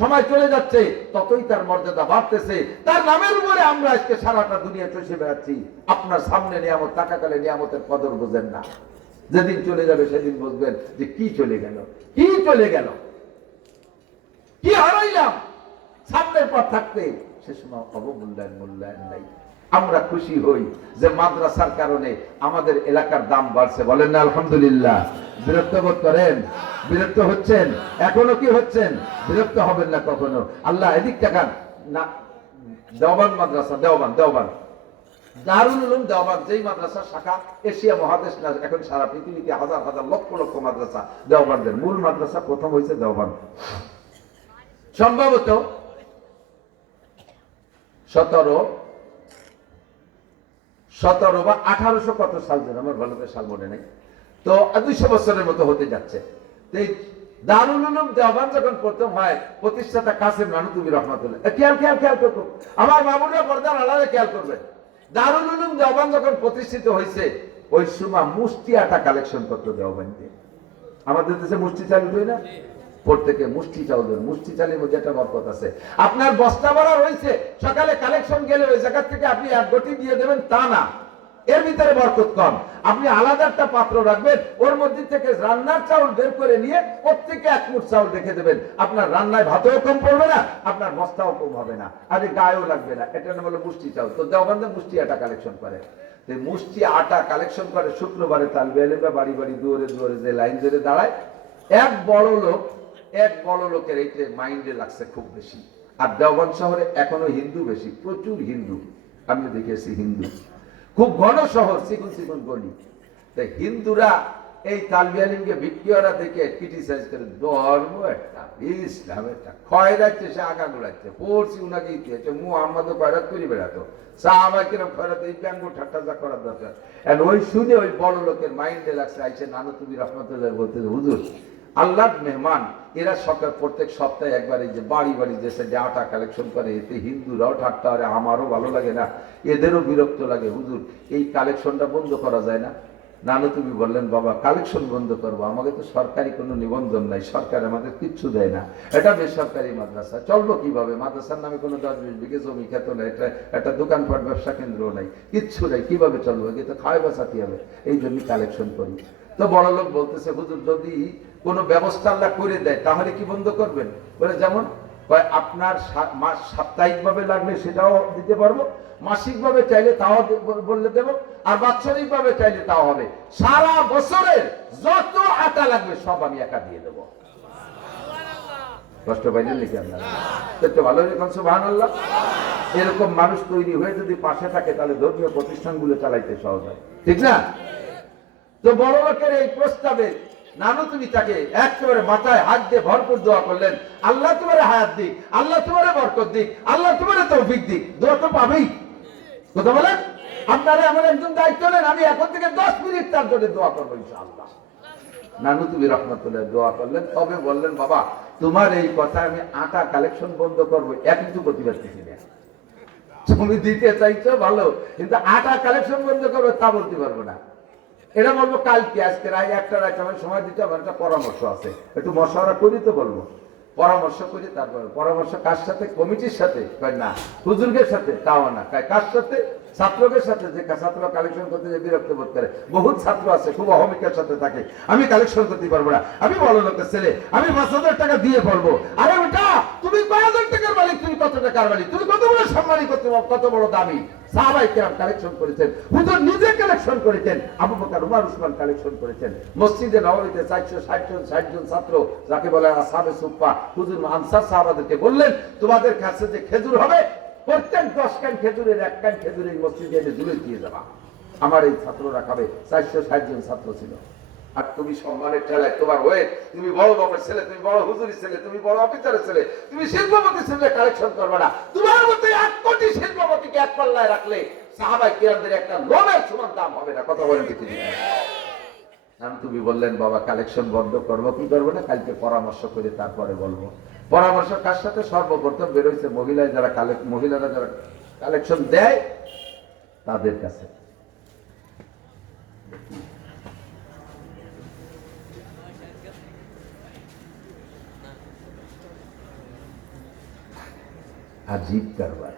সময় চলে যাচ্ছে ততই তার মর্যাদা বাড়তেছে তার নামের উপরে আমরা আজকে সারাটা দুনিয়া চষে বেড়াচ্ছি আপনার সামনে নিয়ামত থাকাকালে নিয়ামতের কদর বোঝেন না যেদিন চলে যাবে সেদিন বুঝবেন যে কি চলে গেল কি চলে গেল কি হারাইলাম সামনের পর থাকতে সে সময় অবমূল্যায়ন নাই আমরা খুশি হই যে মাদ্রাসার কারণে আমাদের এলাকার দাম বাড়ছে বলেন না আলহামদুলিল্লাহ বিরক্ত বোধ করেন বিরক্ত হচ্ছেন এখনো কি হচ্ছেন বিরক্ত হবেন না কখনো আল্লাহ এদিক তাকান না দেওবান মাদ্রাসা দেওবান দারুল উলুম দেওবান যেই মাদ্রাসা শাখা এশিয়া মহাদেশ না এখন সারা পৃথিবীতে হাজার হাজার লক্ষ লক্ষ মাদ্রাসা দেওবানদের মূল মাদ্রাসা প্রথম হয়েছে দেওবান সম্ভবত 17 বা 1800 কত সাল যেন আমার ভালো করে সাল মনে নেই তো 200 বছরের মতো হতে যাচ্ছে দারুল উলুম দেওবান যখন প্রথম হয় প্রতিষ্ঠাতা কাসেম নানুতুবি রহমাতুল্লাহ খেয়াল করবো আমার মামুনরা পর্দার আড়ালে খেয়াল করবেন দারুল উলুম দেওবান যখন প্রতিষ্ঠিত হয়েছে ওই সময় মুষ্টি আটা কালেকশন করতো দেওবানকে আমাদের দেশে মুষ্টি চালু হয় না প্রত্যেকে মুষ্টি চাউল দেন মুষ্টি চালের মধ্যে একটা বরকত আছে আপনার বস্তা ভরা রয়েছে সকালে কালেকশন গেলে ওই জায়গা থেকে আপনি এক গটি দিয়ে দেবেন তা না এর ভিতরে বরকত কম আপনি আলাদা একটা পাত্র রাখবেন ওর মধ্যে থেকে রান্নার চাউল বের করে নিয়ে প্রত্যেকে এক মুঠ চাউল রেখে দেবেন আপনার রান্নায় ভাতও কম পড়বে না আপনার বস্তাও কম হবে না আর গায়েও লাগবে না এটা নাম হলো মুষ্টি চাউল তো দেওবন্দে মুষ্টি আটা কালেকশন করে মুষ্টি আটা কালেকশন করে শুক্রবারে তালবে আলেমরা বাড়ি বাড়ি দুয়ারে দুয়ারে যে লাইন ধরে দাঁড়ায় এক বড় লোকের এইটা মাইন্ডে লাগছে খুব বেশি আর দেওবন্দ শহরে এখনো হিন্দু বেশি প্রচুর হিন্দু আমি দেখেছি হিন্দু খুব ঘন শহর চিকুন গলি তাই হিন্দুরা এই তালবি আলিমকে বিক্রিয়ারা দেখে ক্রিটিসাইজ করে ধর্ম একটা ইসলাম একটা ক্ষয় যাচ্ছে সে আগা গোড়াচ্ছে পড়ছি উনাকে ইতিহাসে মুহাম্মদও খয়রাত করে বেড়াতো সাহাবাই কিরম খয়রাত এই ব্যঙ্গ ঠাট্টা যা করার দরকার আর ওই শুনে ওই বড় লোকের মাইন্ডে লাগছে আইসে নানুতুবি রহমতুল্লাহ বলতে হুজুর আল্লাহর মেহমান এরা প্রত্যেক সপ্তাহে একবার এই যে বাড়ি যে আটা কালেকশন করে এতে হিন্দুরাও ঠাট্টা আরে আমারও ভালো লাগে না এদেরও বিরক্ত লাগে হুজুর এই কালেকশনটা বন্ধ করা যায় না নানু তুমি বললেন বাবা কালেকশন বন্ধ করবো আমাকে তো সরকারি কোনো নিবন্ধন নাই সরকার আমাদের কিচ্ছু দেয় না এটা বেসরকারি মাদ্রাসা চলবো কিভাবে মাদ্রাসার নামে কোনো 10-20 বিঘে জমি খেত নাই একটা দোকানপাট ব্যবসা কেন্দ্র নাই কিচ্ছু নাই কিভাবে চলবো তো খাওয়াই বাঁচাতে হবে এই জন্য কালেকশন করি তো বড় লোক বলতেছে হুজুর যদি কোনো ব্যবস্থা আল্লাহ করে দেয় তাহলে কি বন্ধ করবেন বলে যেমন আপনার সাপ্তাহিক ভাবে লাগলে সেটাও দিতে পারবো মাসিক ভাবে চাইলে তাও বললে দেবো আর বাৎসরিক ভাবে চাইলে তাও হবে সারা বছরের যত আটা লাগবে সব আমি একা দিয়ে দেবো কষ্ট পাইলেন নাকি আপনারা তো ভালো এখন সুবহানাল্লাহ এরকম মানুষ তৈরি হয়ে যদি পাশে থাকে তাহলে ধর্মীয় প্রতিষ্ঠানগুলো চালাইতে সহজ হয় ঠিক না তো বড় লোকের এই প্রস্তাবে নানু তুমি তাকে একেবারে মাথায় হাত দিয়ে ভরপুর দোয়া করলেন আল্লাহ তোমার হায়াত দিক আল্লাহ তোমার বরকত দিক আল্লাহ তোমার তৌফিক দিক দোয়া তো পাবেই কথা বলেন আপনারা এমন একজন দায়িত্ব নেন আমি এখন থেকে 10 মিনিট তার জন্য দোয়া করবো ইনশাআল্লাহ নানু তুমি রহমতুল্লাহ দোয়া করলেন তবে বললেন বাবা তোমার এই কথা আমি আটা কালেকশন বন্ধ করবো কিন্তু প্রতিবাদ কিছু নেই তুমি দিতে চাইছো ভালো কিন্তু আটা কালেকশন বন্ধ করবো তা বলতে পারবো না এটা বলবো কালকে আজকে রায় একটা রায় আমার সময় দিতে হবে একটা পরামর্শ আছে একটু মশওয়ারা করি তো বলবো পরামর্শ করি তারপর পরামর্শ কার সাথে কমিটির সাথে না হুজুরদের সাথে তাও না কার সাথে ছাত্রদের সাথে যে ছাত্র কালেকশন করতে যে বিরক্ত বোধ করে বহুত ছাত্র আছে খুব অহমিকার সাথে থাকে আমি কালেকশন করতে পারবো না আমি বড় লোকের ছেলে আমি 5,000 টাকা দিয়ে পড়বো আরে ওটা তুমি 5,000 টাকার মালিক তুমি কত টাকার মালিক তুমি কত বড় সম্মানী করতে কত বড় দামি সাহাবায়ে কেরাম কালেকশন করেছেন হুজুর নিজে কালেকশন করেছেন আবু বকর উমর উসমান কালেকশন করেছেন মসজিদে নববীতে 460 জন ছাত্র যাকে বলে আসহাবে সুফফা হুজুর আনসার সাহাবাদেরকে বললেন তোমাদের কাছে যে খেজুর হবে প্রত্যেক 10 কান খেজুরের 1 কান খেজুরের মসজিদে এনে ঝুলে দিয়ে যাবা আমার এই ছাত্ররা খাবে 460 জন ছাত্র ছিল আর তুমি সম্মানের ঠেলায় তোমার হয়ে তুমি বড় বাবার ছেলে, তুমি বড় হুজুরের ছেলে, তুমি বড় অফিসারের ছেলে, তুমি শিল্পপতির ছেলে কালেকশন করবে না। তোমার মতো 1 কোটি শিল্পপতিকে এক পাল্লায় রাখলে সাহাবায়ে কিরামদের একটা লোমের সমান দাম হবে না। কথা বলেন ঠিক না? তুমি বললেন বাবা কালেকশন বন্ধ করবো কি করবো না, কালকে পরামর্শ করে তারপরে বলবো। পরামর্শ কার সাথে? সর্বপ্রথম বেরোইছে মহিলারা যারা কালেকশন দেয় তাদের কাছে। আজীব কারবার।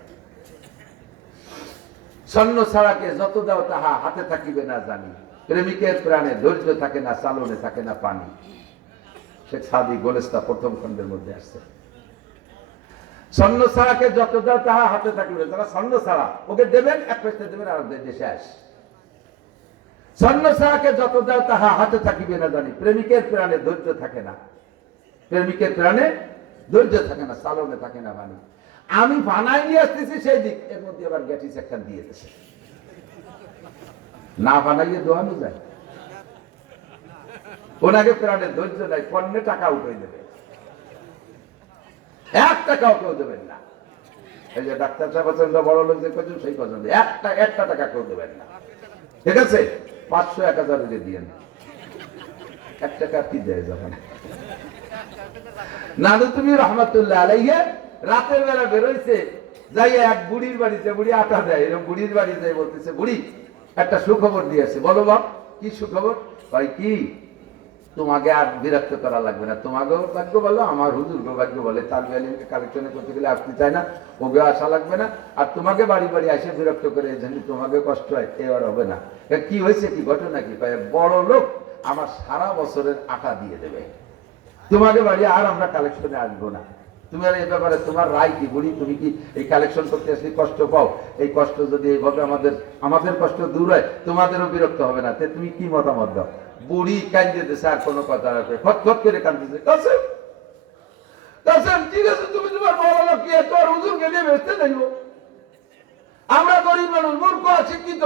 স্বর্ণ ছাড়াকে যত দাও তাহা হাতে থাকিবে না জানি, প্রেমিকের প্রাণে ধৈর্য থাকে না, চালনে থাকে না পানি। শেখ সাদি গোলেস্তা প্রথম খণ্ডের মধ্যে আসছে। স্বর্ণ ছাড়াকে যত দাও তাহা হাতে থাকিবে, যারা স্বর্ণ ছাড়া ওকে দেবেন, এক পয়সা দেবেন আর দেশে আস। স্বর্ণ ছাড়াকে যত দাও তাহা হাতে থাকিবে না জানি, প্রেমিকের প্রাণে ধৈর্য থাকে না, প্রেমিকের প্রাণে ধৈর্য থাকে না, চালনে থাকে না পানি। আমি বানাই নিয়ে আসতেছি সেই দিক, এর মধ্যে আবার গ্যাটিস একখান দিয়ে দিয়েছে। না বানাইয়ে দোয়ানো যায়? ওনাকে প্রাণের ধৈর্য নাই, পণ্যে টাকা উঠে দেবে, 1 টাকাও কেউ দেবেন না। এই যে ডাক্তার সাহেব বড় লোক যে কজন সেই কজন একটা টাকা কেউ দেবেন না। ঠিক আছে, 500 1000 দিয়ে 1 টাকা কি দেয় যখন? নানু তুমি রহমতুল্লাহ আলাইহি রাতের বেলা বেরোইছে, যাই এক বুড়ির বাড়িতে, বুড়ি আটা দেয়, এরকম বুড়ির বাড়ি যাই বলতেছে, বুড়ি একটা সুখবর দিয়েছে। বলো বাপ, কি সুখবর? ভাই কি, তোমাকে আর বিরক্ত করা লাগবে না, তোমাকেও ভাগ্য বলো, আমার হুজুর ভাগ্য বলে, তালবে আলিমকে কালেকশনে করতে গেলে আসতে চায় না, ওকে আসা লাগবে না, আর তোমাকে বাড়ি বাড়ি এসে বিরক্ত করে তোমাকে কষ্ট হয়, এবার হবে না। কি হয়েছে, কি ঘটনা কি? বড় লোক আমার সারা বছরের আটা দিয়ে দেবে, তোমাকে বাড়ি আর আমরা কালেকশনে আসবো না। তুমি আর এই ব্যাপারে তোমার রায় কি? বুড়ি তুমি কি এই কালেকশন করতে আসলে কষ্ট পাও? এই কষ্ট যদি এইভাবে আমাদের কষ্ট দূর হয়, তোমাদেরও বিরক্ত হবে না। তুমি কি মতামত দাও? বুড়ি কাঁদতে দিতেছে, আর কোনো কথা রাখবে, খট করে কাঁদতেছে, কাসেম কাসেম ঠিক আছে, তুমি তোমার বড় লোক কি তোর হুজুরকে নিয়ে বেঁচতে দেখবো? আমরা গরিব মানুষ, মূর্খ অশিক্ষিত,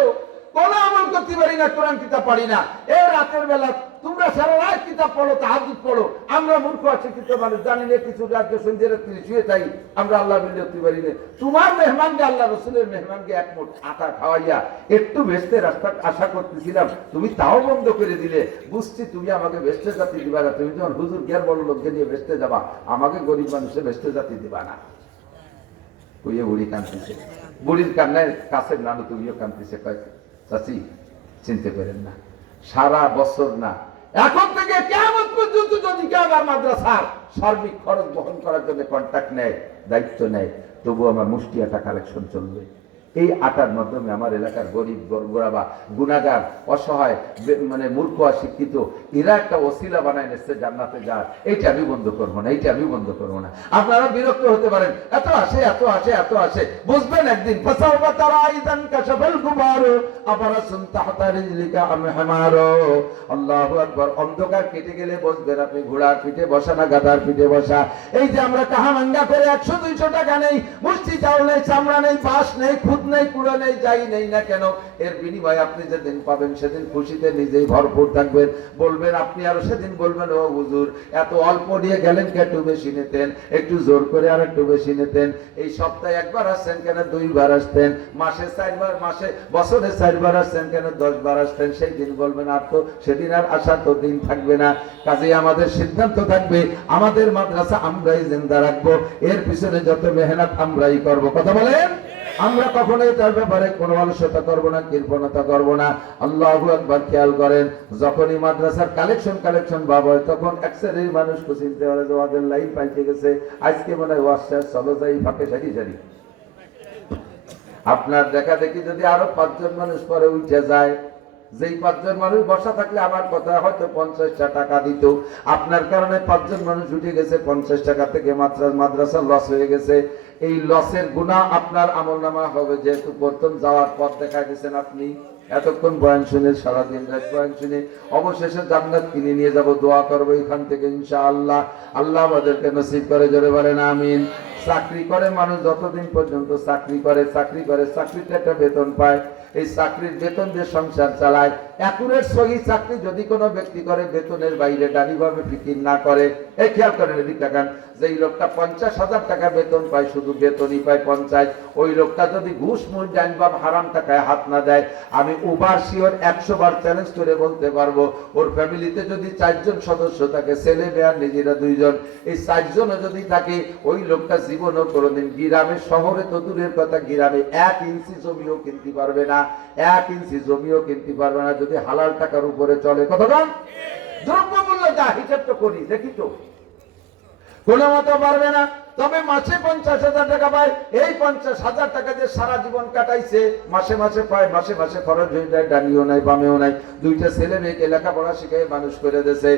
কোন আমল করতে পারি না, কোরআন কিতাব পারি না। এই রাতের বেলা তোমরা সারা রাত কিতাব পড়ো, তাহাজ্জুদ পড়ো, আমরা মূর্খ অশিক্ষিত মানুষ, জানি না কিছু, রাজ্য সন্ধ্যে রাত্রি শুয়ে থাকি, আমরা আল্লাহ মিলে উঠতে পারি না। তোমার মেহমানকে, আল্লাহ রসুলের মেহমানকে 1 মুঠ আটা খাওয়াইয়া একটু বেহেশতে রাস্তা আশা করতেছিলাম, তুমি তাও বন্ধ করে দিলে। বুঝছি তুমি আমাকে বেহেশতে জাতি দিবা না, তুমি যখন হুজুর জ্ঞান বড় লোককে নিয়ে বেহেশতে যাবা, আমাকে গরিব মানুষের বেহেশতে জাতি দিবা না। কইয়ে বুড়ি কাঁদতেছে, বুড়ির কান্নায় কাছের নানু তুমিও কাঁদতেছে। কয় চাচি চিনতে পারেন না, সারা বছর না, এখন থেকে কিয়ামত পর্যন্ত যদি কেউ আমার মাদ্রাসার সার্বিক খরচ বহন করার জন্য কন্ট্রাক্ট নেয়, দায়িত্ব নেয়, তবু আমার মুষ্টি আটা কালেকশন চলবে। এই আটার মাধ্যমে আমার এলাকার গরিব গরগুড়াবা, গুনাহগার, অসহায়, মানে মূর্খ অশিক্ষিত, এরা একটা ওসিলা বানায় নিচ্ছে জান্নাতে যাওয়ার। এইটা আমি বন্ধ করবো না, এইটা আমি বন্ধ করবো না। আপনারা বিরক্ত হতে পারেন, এত আসে এত আসে এত আসে, বুঝবেন একদিন ফাসাওবা তারা আইদান কাশাফাল গুবার আবারাসুন তাহতা রিজলিকা আম হামারো। আল্লাহু আকবার। অন্ধকার কেটে গেলে বুঝবেন আপনি ঘোড়ার পিঠে বসা না গাধার পিঠে বসা। এই যে আমরা কাহামাঙ্গা করে 100-200 টাকা নেই, মুষ্টি চাউল নেই, চামড়া নেই, পাশ নেই, খুদ নেই, কুড়া নেই, যাই নেই না কেন, এর বিনিময়ে আপনি যেদিন পাবেন সেদিন খুশিতে নিজেই ভরপুর থাকবেন। বলবেন আপনি আরো সেদিন বলবেন, ও হুজুর এত অল্প নিয়ে গেলেন, কে একটু বেশি নিতেন, একটু জোর করে আর একটু বেশি নিতেন। এই সপ্তাহে 1 বার আসছেন কেন 2 বার আসতেন, মাসে 4 বার, মাসে বছরে 4 বার আসছেন কেন 10 বার আসতেন। সেই দিন বলবেন আর তো সেদিন আর আসার তো দিন থাকবে না। কাজেই আমাদের সিদ্ধান্ত থাকবে, আমাদের মাদ্রাসা আমরাই জিন্দা রাখবো, এর পিছনে যত মেহনত আমরাই করব। কথা বলেন, আমরা কখনোই তার ব্যাপারে কোনো অলসতা করবো না, কৃপণতা করবো না। আল্লাহু আকবার। খেয়াল করেন, যখনই মাদ্রাসার কালেকশন ভাব হয়, তখন এক শ্রেণীর মানুষ চিনতে পারে যে ওদের লাইন পাইতে গেছে, আজকে মনে হয় ওয়াজ শেষ, চলো যাই ফাঁকে সারি সারি। আপনার দেখা দেখি যদি আরো 5 জন মানুষ পরে উঠে যায়, যেই 5 জন মানুষ বসা থাকলে আমার কথা হয়তো 50 টাকা দিত, আপনার কারণে 5 জন মানুষ উঠে গেছে, 50 টাকা থেকে মাদ্রাসা লস হয়ে গেছে। এই লসের গুনাহ আপনার আমলনামা হবে, যেহেতু প্রথম যাওয়ার পথ দেখাই দিয়েছেন আপনি। এতক্ষণ বয়ান শুনে, সারাদিন রাত বয়ান শুনে, অবশেষে জান্নাত কিনে নিয়ে যাব। দোয়া করবো এখান থেকে ইনশাআল্লাহ, আল্লাহ আমাদেরকে নসিব করে, জোরে বলেন আমিন। চাকরি করে মানুষ যতদিন পর্যন্ত চাকরি করে চাকরিতে একটা বেতন পায়, এই চাকরির বেতন দিয়ে সংসার চালায়। অ্যাকুরেট সহি চাকরি যদি কোনো ব্যক্তি করে, বেতনের বাইরে ডানিভাবে ফিকির না করে, এই খেয়াল করেন এদিক তাকান, যেই লোকটা 50,000 টাকা বেতন পায়, শুধু বেতনই পায় 50, ওই লোকটা যদি ঘুষ মুখ ডাইনভাব হারাম টাকায় হাত না দেয়, আমি ওভার শিওর 100 বার চ্যালেঞ্জ করে বলতে পারবো, ওর ফ্যামিলিতে যদি 4 জন সদস্য থাকে, ছেলে মেয়ে আর নিজেরা 2 জন, এই 4 জনও যদি থাকে, ওই লোকটা জীবনও কোনোদিন গ্রামে, শহরে তো দূরের কথা, গ্রামে 1 ইঞ্চি জমিও কিনতে পারবে না, 1 ইঞ্চি জমিও কিনতে পারবে না যদি হালাল টাকার উপরে চলে। কতক্ষণ দ্রব্যমূল্য যা হিসাব তো করি, দেখি তো কোনো মতো পারবে না। তবে মাসে 50,000 টাকা পায়, এই 50,000 টাকা দিয়ে সারা জীবন কাটাইছে, মাসে মাসে পায়, মাসে মাসে খরচ হয়ে যায়, ডানিও নাই বামেও নাই, 2টা ছেলে মেয়েকে লেখাপড়া শিখে মানুষ করে দিয়েছে,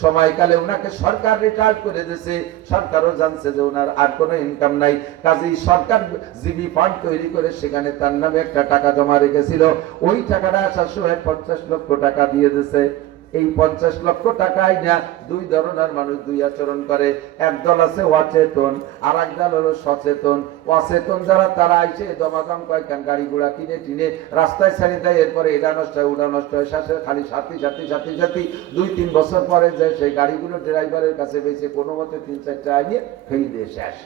সময়কালে ওনাকে সরকার রিটায়ার করে দিয়েছে, সরকারও জানছে যে ওনার আর কোনো ইনকাম নাই, কাজেই সরকার জিবি ফান্ড তৈরি করে সেখানে তার নামে একটা টাকা জমা রেখেছিল, ওই টাকাটা আসার সময় 50 লক্ষ টাকা দিয়ে দিয়েছে। এই 50 লক্ষ টাকায় না 2 ধরনের মানুষ 2 আচরণ করে, একদল আছে অচেতন, আর একদল হলো সচেতন। অচেতন যারা, তারা আইসে দমাদম কয়েকখান গাড়ি ঘোড়া কিনে টিনে রাস্তায় ছেড়ে দেয়, এরপরে এটা নষ্ট হয় ওটা নষ্ট হয়, শেষে খালি সাথী 2-3 বছর পরে যায় সেই গাড়িগুলো ড্রাইভারের কাছে বেঁচে কোনো মতে 3-4টা আইনে খেয়ে দিয়ে শেষ,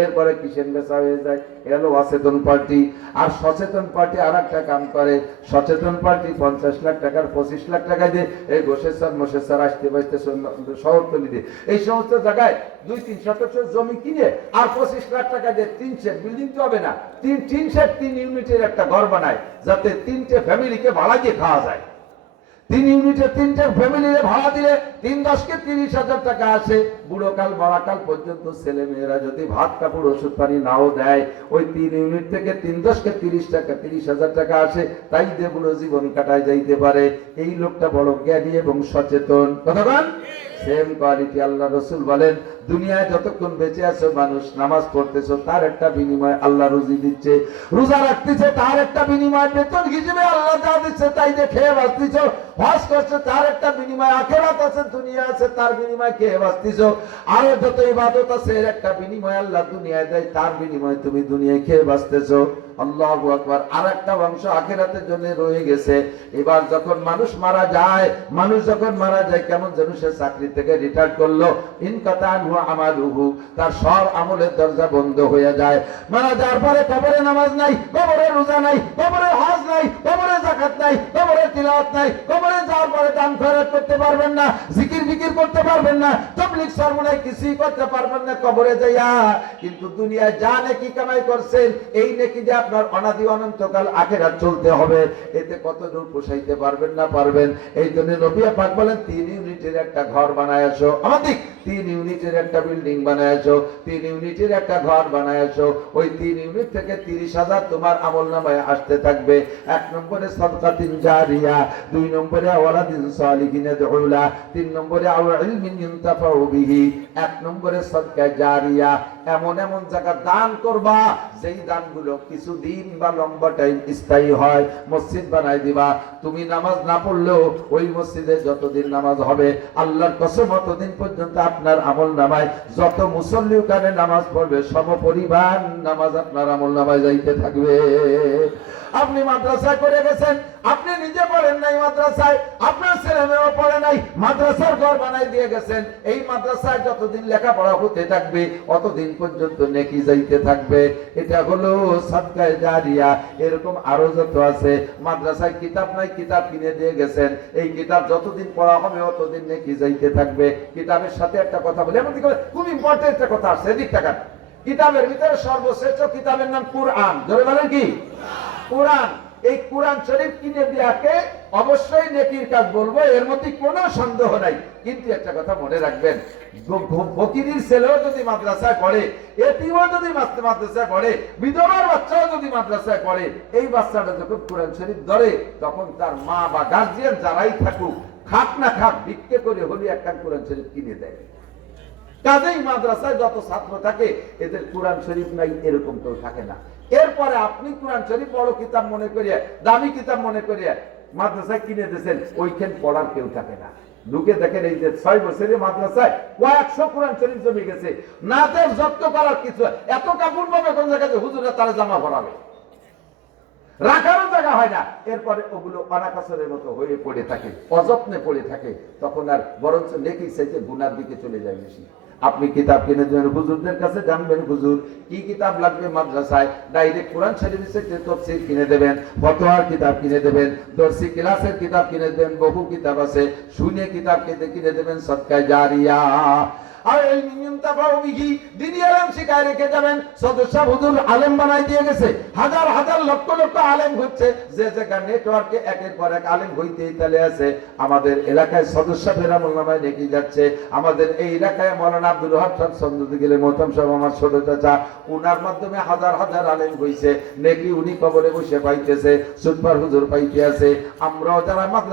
এরপরে কিসেন বেচা হয়ে যায়। এলো অচেতন পার্টি। আর সচেতন পার্টি আর একটা কাম করে, সচেতন পার্টি 50 লাখ টাকার 25 লাখ টাকা দিয়ে এই গোসেশ্বর মোশেশ্বর আসতে বাঁচতে শহরতলি দিয়ে এই সমস্ত জায়গায় 2-3 শতাংশ জমি কিনে আর 25 লাখ টাকা দিয়ে 3 সেট বিল্ডিং তো হবে না, 3 সেট 3 ইউনিটের একটা ঘর বানায়, যাতে 3টে ফ্যামিলিকে ভাড়া দিয়ে খাওয়া যায়। 3 ইউনিটে 3টে ফ্যামিলিরে ভাড়া দিলে 3-10-কে 30,000 টাকা আসে। বুড়োকাল মরাকাল পর্যন্ত ছেলে মেয়েরা যদি ভাত কাপড় ওষুধ পানি নাও দেয়, ওই 3 ইউনিট থেকে 3-10-কে 30,000 টাকা আসে, তাই দিয়ে বুড়ো জীবন কাটায় যাইতে পারে। এই লোকটা বড় জ্ঞানী এবং সচেতন। কথা বল। সেম কোয়ালিটি আল্লাহ রসুল বলেন, দুনিয়ায় যতক্ষণ বেঁচে আছো মানুষ, নামাজ পড়তেছো তার একটা বিনিময় আল্লাহ রুজি দিচ্ছে, রোজা রাখতেছে তার একটা বিনিময় বেতন হিসেবে আল্লাহ যা দিচ্ছে তাই দিয়ে খেয়ে বাঁচতেছো, হজ করছো তার একটা বিনিময়, আখেরাত আছে দুনিয়া আছে তার বিনিময় খেয়ে বাঁচতেছো, আরো যত ইবাদত আছে এর একটা বিনিময় আল্লাহ দুনিয়ায় দেয়, তার বিনিময় তুমি দুনিয়ায় খেয়ে বাঁচতেছো। আল্লাহু আকবার। আর একটা অংশ আখিরাতের জন্য রয়ে গেছে। এবার যখন মানুষ মারা যায়, কেমন যেন সে চাকরি থেকে রিটায়ার করলো, ইনকাতানহু আমালুহু, তার সব আমলের দরজা বন্ধ হয়ে যায়। মারা যাওয়ার পরে কবরে নামাজ নাই, কবরে রোজা নাই, কবরে হজ নাই, কবরে যাকাত নাই, কবরে তিলাওয়াত নাই, কবরে যাওয়ার পরে দান খয়রাত করতে পারবেন না, জিকির ফিকির করতে পারবেন না, তাবলীগ সরমনাই কিছুই করতে পারবেন না কবরে যাইয়া। কিন্তু দুনিয়ায় যা নেকি কামাই করছেন, এই নেকি দিয়ে আপনার অনাদি অনন্তকাল আখিরাত চলতে হবে। এতে কত দূর পোষাইতে পারবেন না পারবেন। এই জন্য নবী পাক বলেন 3 ইউনিটের একটা ঘর বানায় আসো, আমাদের 3 ইউনিটের একটা বিল্ডিং বানায় আসো, 3 ইউনিটের একটা ঘর বানায় আসো, ওই 3 ইউনিট থেকে 30,000 তোমার আমলনামায় আসতে থাকবে। 1 নম্বরে সাদকাতুন জারিয়া, 2 নম্বরে ওয়ালাদিন সালিহিন ইয়াদউলা, 3 নম্বরে আও ইলমিন ইনতাফাউ বিহি। 1 নম্বরে সাদকা জারিয়া, এমন এমন জায়গা দান করবা যেই দানগুলো কিছুদিন বা লম্বা টাইম স্থায়ী হয়। মসজিদ বানাই দিবা, তুমি নামাজ না পড়লেও ওই মসজিদে যতদিন নামাজ হবে আল্লাহর কসম ততদিন পর্যন্ত আপনার আমল নামায় যত মুসল্লি ওখানে নামাজ পড়বে সমপরিমাণ নামাজ আপনার আমল নামায় যাইতে থাকবে। আপনি মাদ্রাসায় করে গেছেন, আপনি নিজে পড়েন নাই মাদ্রাসায়, আপনার ছেলে মেয়েও পড়ে নাই, মাদ্রাসার ঘর বানাই দিয়ে গেছেন। এই মাদ্রাসায় যতদিন লেখাপড়া হতে থাকবে অতদিন পর্যন্ত নেকি যাইতে থাকবে। এটা হলো সাদকায়ে জারিয়া। এরকম আরো যত আছে, মাদ্রাসায় কিতাব নাই, কিতাব কিনে দিয়ে গেছেন, এই কিতাব যতদিন পড়া হবে অতদিন নেকি যাইতে থাকবে। কিতাবের সাথে একটা কথা বলি, এমন খুব ইম্পর্টেন্ট একটা কথা আছে, এদিক টাকা। কিতাবের ভিতরে সর্বশ্রেষ্ঠ কিতাবের নাম কুরআন। জোরে বলেন কি? কুরআন। এই কুরআন শরীফ কিনে দিয়াকে অবশ্যই নেকির কাজ বলবো, এর মধ্যে কোনো সন্দেহ নাই। কিন্তু একটা কথা মনে রাখবেন, ফকিরের ছেলেও যদি মাদ্রাসায় পড়ে, এতিমও যদি মাদ্রাসায় পড়ে, বিধবার বাচ্চাও যদি মাদ্রাসায় পড়ে, এই বাচ্চাটা যখন কুরআন শরীফ ধরে তখন তার মা বা গার্জিয়ান যারাই থাকুক, খাক না খাক, ভিক্ষে করে হলে একটা কোরআন শরীফ কিনে দেয়। কাজেই মাদ্রাসায় যত ছাত্র থাকে এদের কোরআন শরীফ নাই এরকম কেউ থাকে না। এরপরে আপনি কোরআন শরীফ বড় কিতাব মনে করিয়া, দামি কিতাব মনে করিয়া মাদ্রাসায় কিনে দিয়েছেন, ওইখান পড়ার কেউ থাকে না। ঢুকে দেখেন এই যে 6 বছরের মাদ্রাসায় কয়েকশো কোরআন শরীফ জমে গেছে, না তার যত্ন করার কিছু, এত কাপড় পাবে কোন জায়গায় হুজুরা তারা জামা পরাবে। রাখারও জায়গা হয় না, এরপরে ওগুলো অনাকাসরের মতো হয়ে পড়ে থাকে, অযত্নে পড়ে থাকে, তখন আর বরঞ্চ নেকি চাইতে গুনার দিকে চলে যায় বেশি। আপনি কিতাব কিনে দেবেন হুজুরদের কাছে, জানবেন হুজুর কি কিতাব লাগবে মাদ্রাসায়, ডাইরেক্ট কোরআন শরীফ থেকে তাফসীর কিনে দেবেন, ফতোয়ার কিতাব কিনে দেবেন, দর্শী ক্লাসের কিতাব কিনে দেবেন, বহু কিতাব আছে, শুনে কিতাব কিনে দেবেন, সদকায়ে জারিয়া। আর এলমিনিয়াম তাফাও বিহি, দ্বীনি আলেম শিখায় রেখে যাবেন। সদস্য হুজুর আলেম বানাই দিয়ে গেছে, হাজার হাজার লক্ষ লক্ষ আলেম হচ্ছে, যে জায়গা নেটওয়ার্কে একের পর এক আলেম হইতেই তালে আছে। আমাদের এলাকায় সদস্য ফেরামুল নামায় নেকি যাচ্ছে, আমাদের এই এলাকায় মৌলানা আব্দুল ওয়াহাব সাহেব সন্দুদি গেলে মোহতাম সাহেব আমার ছোট চাচা, উনার মাধ্যমে হাজার হাজার আলেম হইছে, নেকি উনি কবরে বসে পাইতেছে, সুদপার হুজুর পাইতে আছে। আমরাও যারা মাদ্রাসা